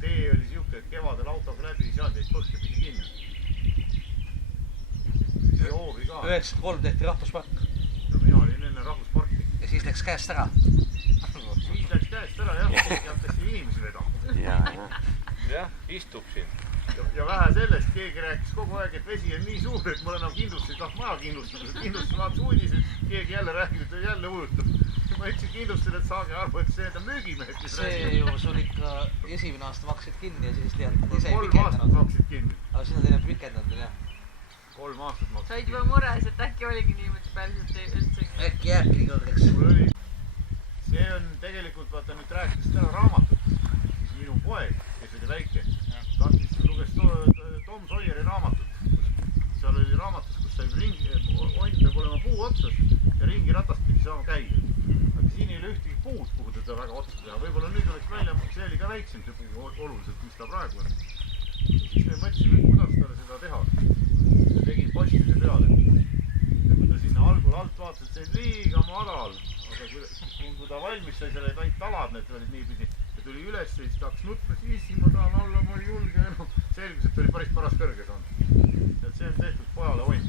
Tee oli siuke, et kevadel autoga läbi ei saanud, et põhja pidi kinni. See hoovi ka. 93 tehti rahvuspark. Mina olin enne rahvusparki. Ja siis läks käest ära. Siis läks käest ära, jah. Hakkas inimesi vedama. jah, istub siin. Ja vähe sellest, keegi rääkis kogu aeg, et vesi on nii suur, et mul enam kindlust ei taht maja kindlustada. Kindlustus vaatas uudiseid, keegi jälle rääkis, et jälle ujutab. Ma ütlesin kindlustusele, et saage aru, et see on müügimehed. See ju sul ikka esimene aasta maksid kinni ja siis tead ise 3 aastat maksid kinni. Aga siis nad ei pikendanud, jah? 3 aastat maksid. Said juba mures, et äkki oligi niimoodi päriselt üldse. Äkki jääbki nii kõrgeks. See on tegelikult, vaata nüüd rääkis täna raamatut, siis minu poeg, kes oli väike, tahtis, luges Tom Sawyeri raamatut. Seal oli raamatus, kus sai onn peab olema puu otsas ja ringi ratast pidi saama käia. Aga siin ei ole ühtegi puud, kuhu teda väga otsa teha. Võib-olla nüüd oleks välja, see oli ka väiksem see puu oluliselt, mis ta praegu on. Siis me mõtlesime, et kuidas talle seda teha. Ja tegin postide peale. Ja kui ta sinna algul alt vaatas, et see on liiga madal. Aga kui ta valmis sai, seal olid ainult talad, need olid niipidi. Ja tuli üles ja siis ta hakkas nutma, siis ma tahan olla, ma ei julge enam. Selgus, et ta oli päris paras kõrge saanud. Et see on tehtud pojale onn.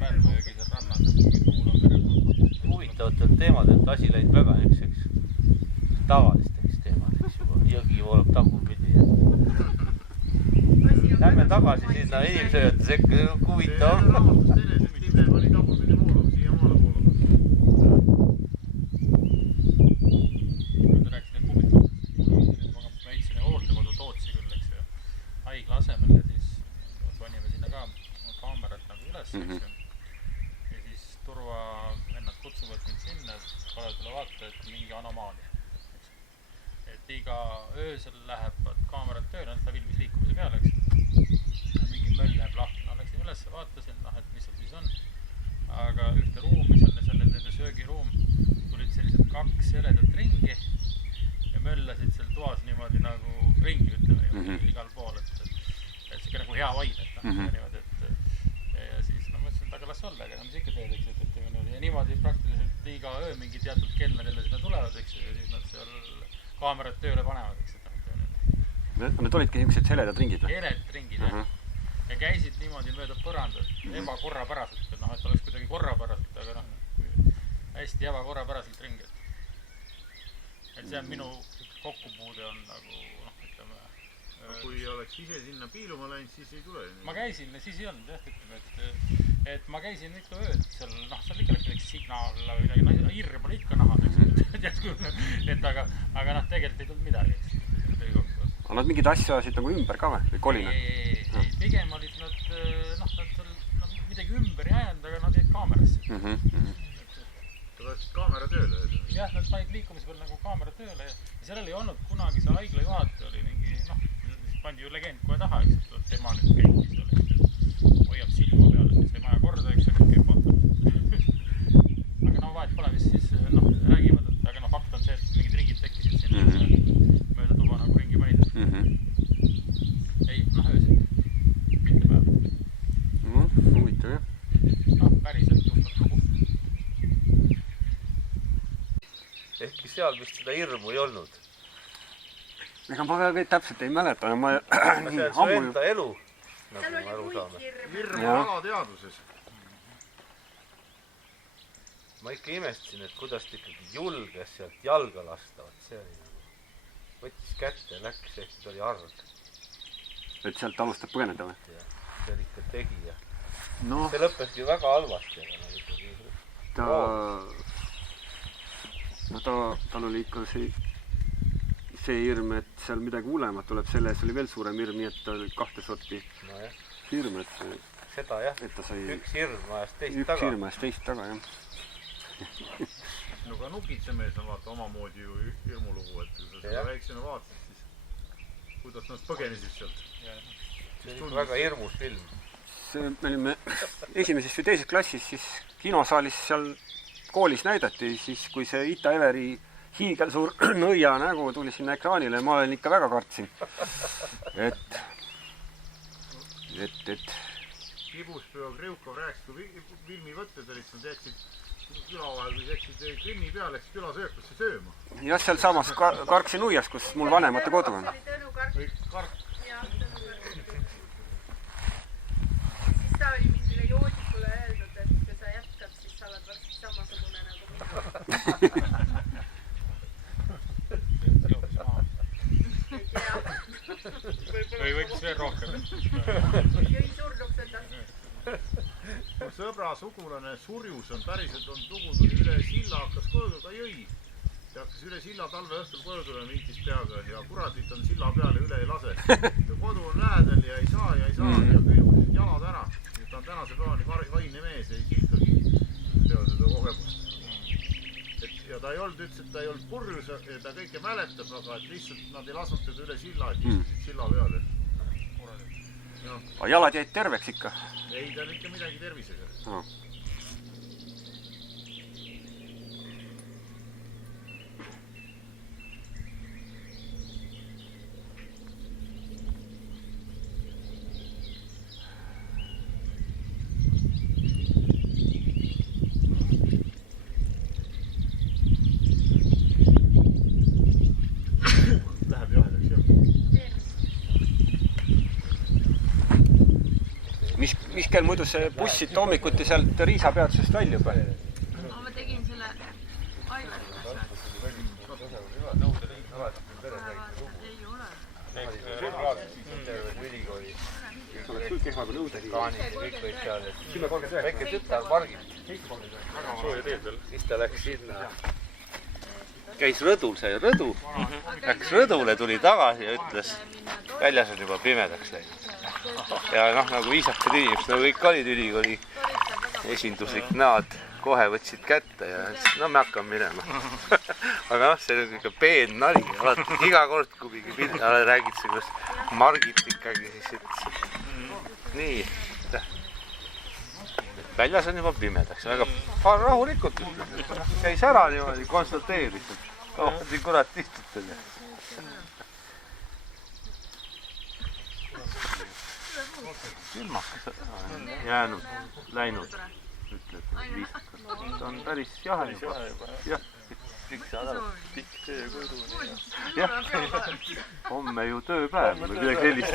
Pärnujõgi seal rannas, kui tuul on merel. Huvitavatel teemadelt asi läinud väga niiseks tavalisteks teemadeks juba. Jõgi voolab tagurpidi. Lähme tagasi sinna inimsööjate sekka, huvitav. Raamatust enes, et Tiblem oli tagurpidi voolav, siia maale voolav. Nüüd rääkisin huvitavast. Ma ehitasin hooldekodu Tootsi küll, eks ju, haigla asemel ja siis panime sinna ka kaamerat nagu üles, eks ju. Ja siis turvavennad kutsuvad mind sinna, paljudele vaata, et mingi anomaalia. Et iga öösel lähevad kaamerad tööle, ta filmis liikumise peale, eks. Mingi möll läheb lahti, no läksin üles ja vaatasin, et mis seal siis on. Aga ühte ruumi, seal nende söögiruum, tulid sellised 2 heledat ringi ja möllasid seal toas niimoodi nagu ringi, ütleme niimoodi, igal pool, et siuke nagu hea vaid, et niimoodi, et ja siis no mõtlesin, et aga las olla, aga mis ikka teed, eks, et ja niimoodi praktiliselt iga öö mingi teatud kelladele sinna tulevad, eks, ja siis nad seal kaamerad tööle panevad, eks, et Need olidki niisugused heledad ringid või? Heled ringid, jah. Ja käisid niimoodi mööda põrandat, ebakorrapäraselt, et oleks kuidagi korrapäraselt, aga hästi ebakorrapäraselt ringi. Et see on minu kokkupuude on nagu, ütleme... Kui oleks ise sinna piiluma läinud, siis ei tule. Ma käisin, siis ei olnud, jah, ütleme, et ma käisin mitu ööd seal, seal ikka läks midagi signaal või midagi, hirm oli ikka naha, et aga tegelikult ei tulnud midagi, eks. Aga nad mingeid asju ajasid nagu ümber ka või kolinad? Ei, pigem olid nad midagi ümber ei ajanud, aga nad jäid kaamerasse. Sa tahtsid kaamera tööle? Jah, nad panid liikumise peal nagu kaamera tööle ja seal oli olnud kunagi see haigla juhataja oli mingi, pandi ju legend kohe taha, eks, et tema nüüd käibki seal, hoiab silma peal, et see maja korda, eks, ja käib vaatama. Aga vahet pole, mis siis räägivad, aga fakt on see, et mingid ringid tekkisid siin mööda tuba nagu ringi panid. Ei, öösel, mitte päev. Huvitav, jah. Päriselt juhtnud lugu. Ehkki seal vist seda hirmu ei olnud. Ega ma väga täpselt ei mäleta, aga ma... See on su enda elu, nagu me aru saame. Hirmu alateaduses. Ma ikka imestasin, et kuidas ta ikkagi julges sealt jalga lasta, see oli nagu... Võttis kätte ja läks, ehk ta oli arg. Et sealt alustab põgeneda või? Jah, see oli ikka tegija. No, see lõppeski ju väga halvasti, aga ikkagi... tal oli ikka see hirm, et seal midagi hullemat tuleb, selles oli veel suurem hirm, nii et ta oli 2 sorti hirm, et seda jah, üks hirm ajas teist taga. Üks hirm ajas teist taga, jah. No ka Nukitsemees on vaata omamoodi ju hirmulugu, et kui sa seda väiksena vaatasid, siis kuidas nad põgenesid sealt. See oli väga hirmus film. Me olime esimeses või teises klassis, siis kinosaalis seal koolis näidati, siis kui see Ita Everi hiigelsuur nõia nägu tuli sinna ekraanile, ma olen ikka väga kartsin. Et Kibuspeo, Kriukov rääkis, kui filmivõtted olid, nad jätsid küla vahel, kui jätsid Krimmi peale, läksid külasöökusse sööma. jah, seal samas Karksi nuias, kus mul vanemate kodu on. Tõnu Kark. Või Kark. Jah, Tõnu Kark. Siis ta oli mingile joodikule öeldud, et kui sa jätkad, siis sa oled varsti samasugune nagu mina. Ei tea. või võiks veel rohkem? Jõi surnuks endast. Mu sõbra sugulane Surjus on päriselt on lugu, tuli üle silla, hakkas koju, ta jõi. Ta hakkas üle silla talve õhtul koju tulema viitis peaga ja kuradit on silla peale üle ei lase. Ja kodu on lähedal ja ei saa ja külmusid jalad ära. Ta on tänase päevani vaine mees, ei kilkagi peale seda kogemust. Ja ta ei olnud, ütles, et ta ei olnud purjus ja ta kõike mäletab, aga et lihtsalt nad ei lasnud teda üle silla, et istusid silla peale. Aga jalad jäid terveks ikka? Ei, ta on ikka midagi tervisega. Läheb jahedaks, jah. Mis kell muidu see bussid hommikuti sealt Riisapeatusest väljub? Ma tegin selle Aivarile sealt. Ei ole. Ülikooli. Kaanid ja kõik olid seal. Väike tütar Margit. Siis ta läks sinna. Käis rõdul, sai rõdu. Läks rõdule, tuli tagasi ja ütles, väljas on juba pimedaks läinud. Ja noh, nagu viisakad inimesed, nagu kõik olid ülikooli esinduslik näod, kohe võtsid kätte ja ütlesid, no me hakkame minema. Aga noh, see on ikka peen nali. Iga kord, kui mingi räägid see, kus Margit ikkagi siis ütles, nii, väljas on juba pimedaks. Väga rahulikult käis ära niimoodi, konstateeris. Siin kurat istutad. Ilmakas jäänud, läinud, ütled viisakas. Ta on päris jahe juba. Jah, kõik saad aru. Pikk töö kodu. Jah, homme ju tööpäev või midagi sellist.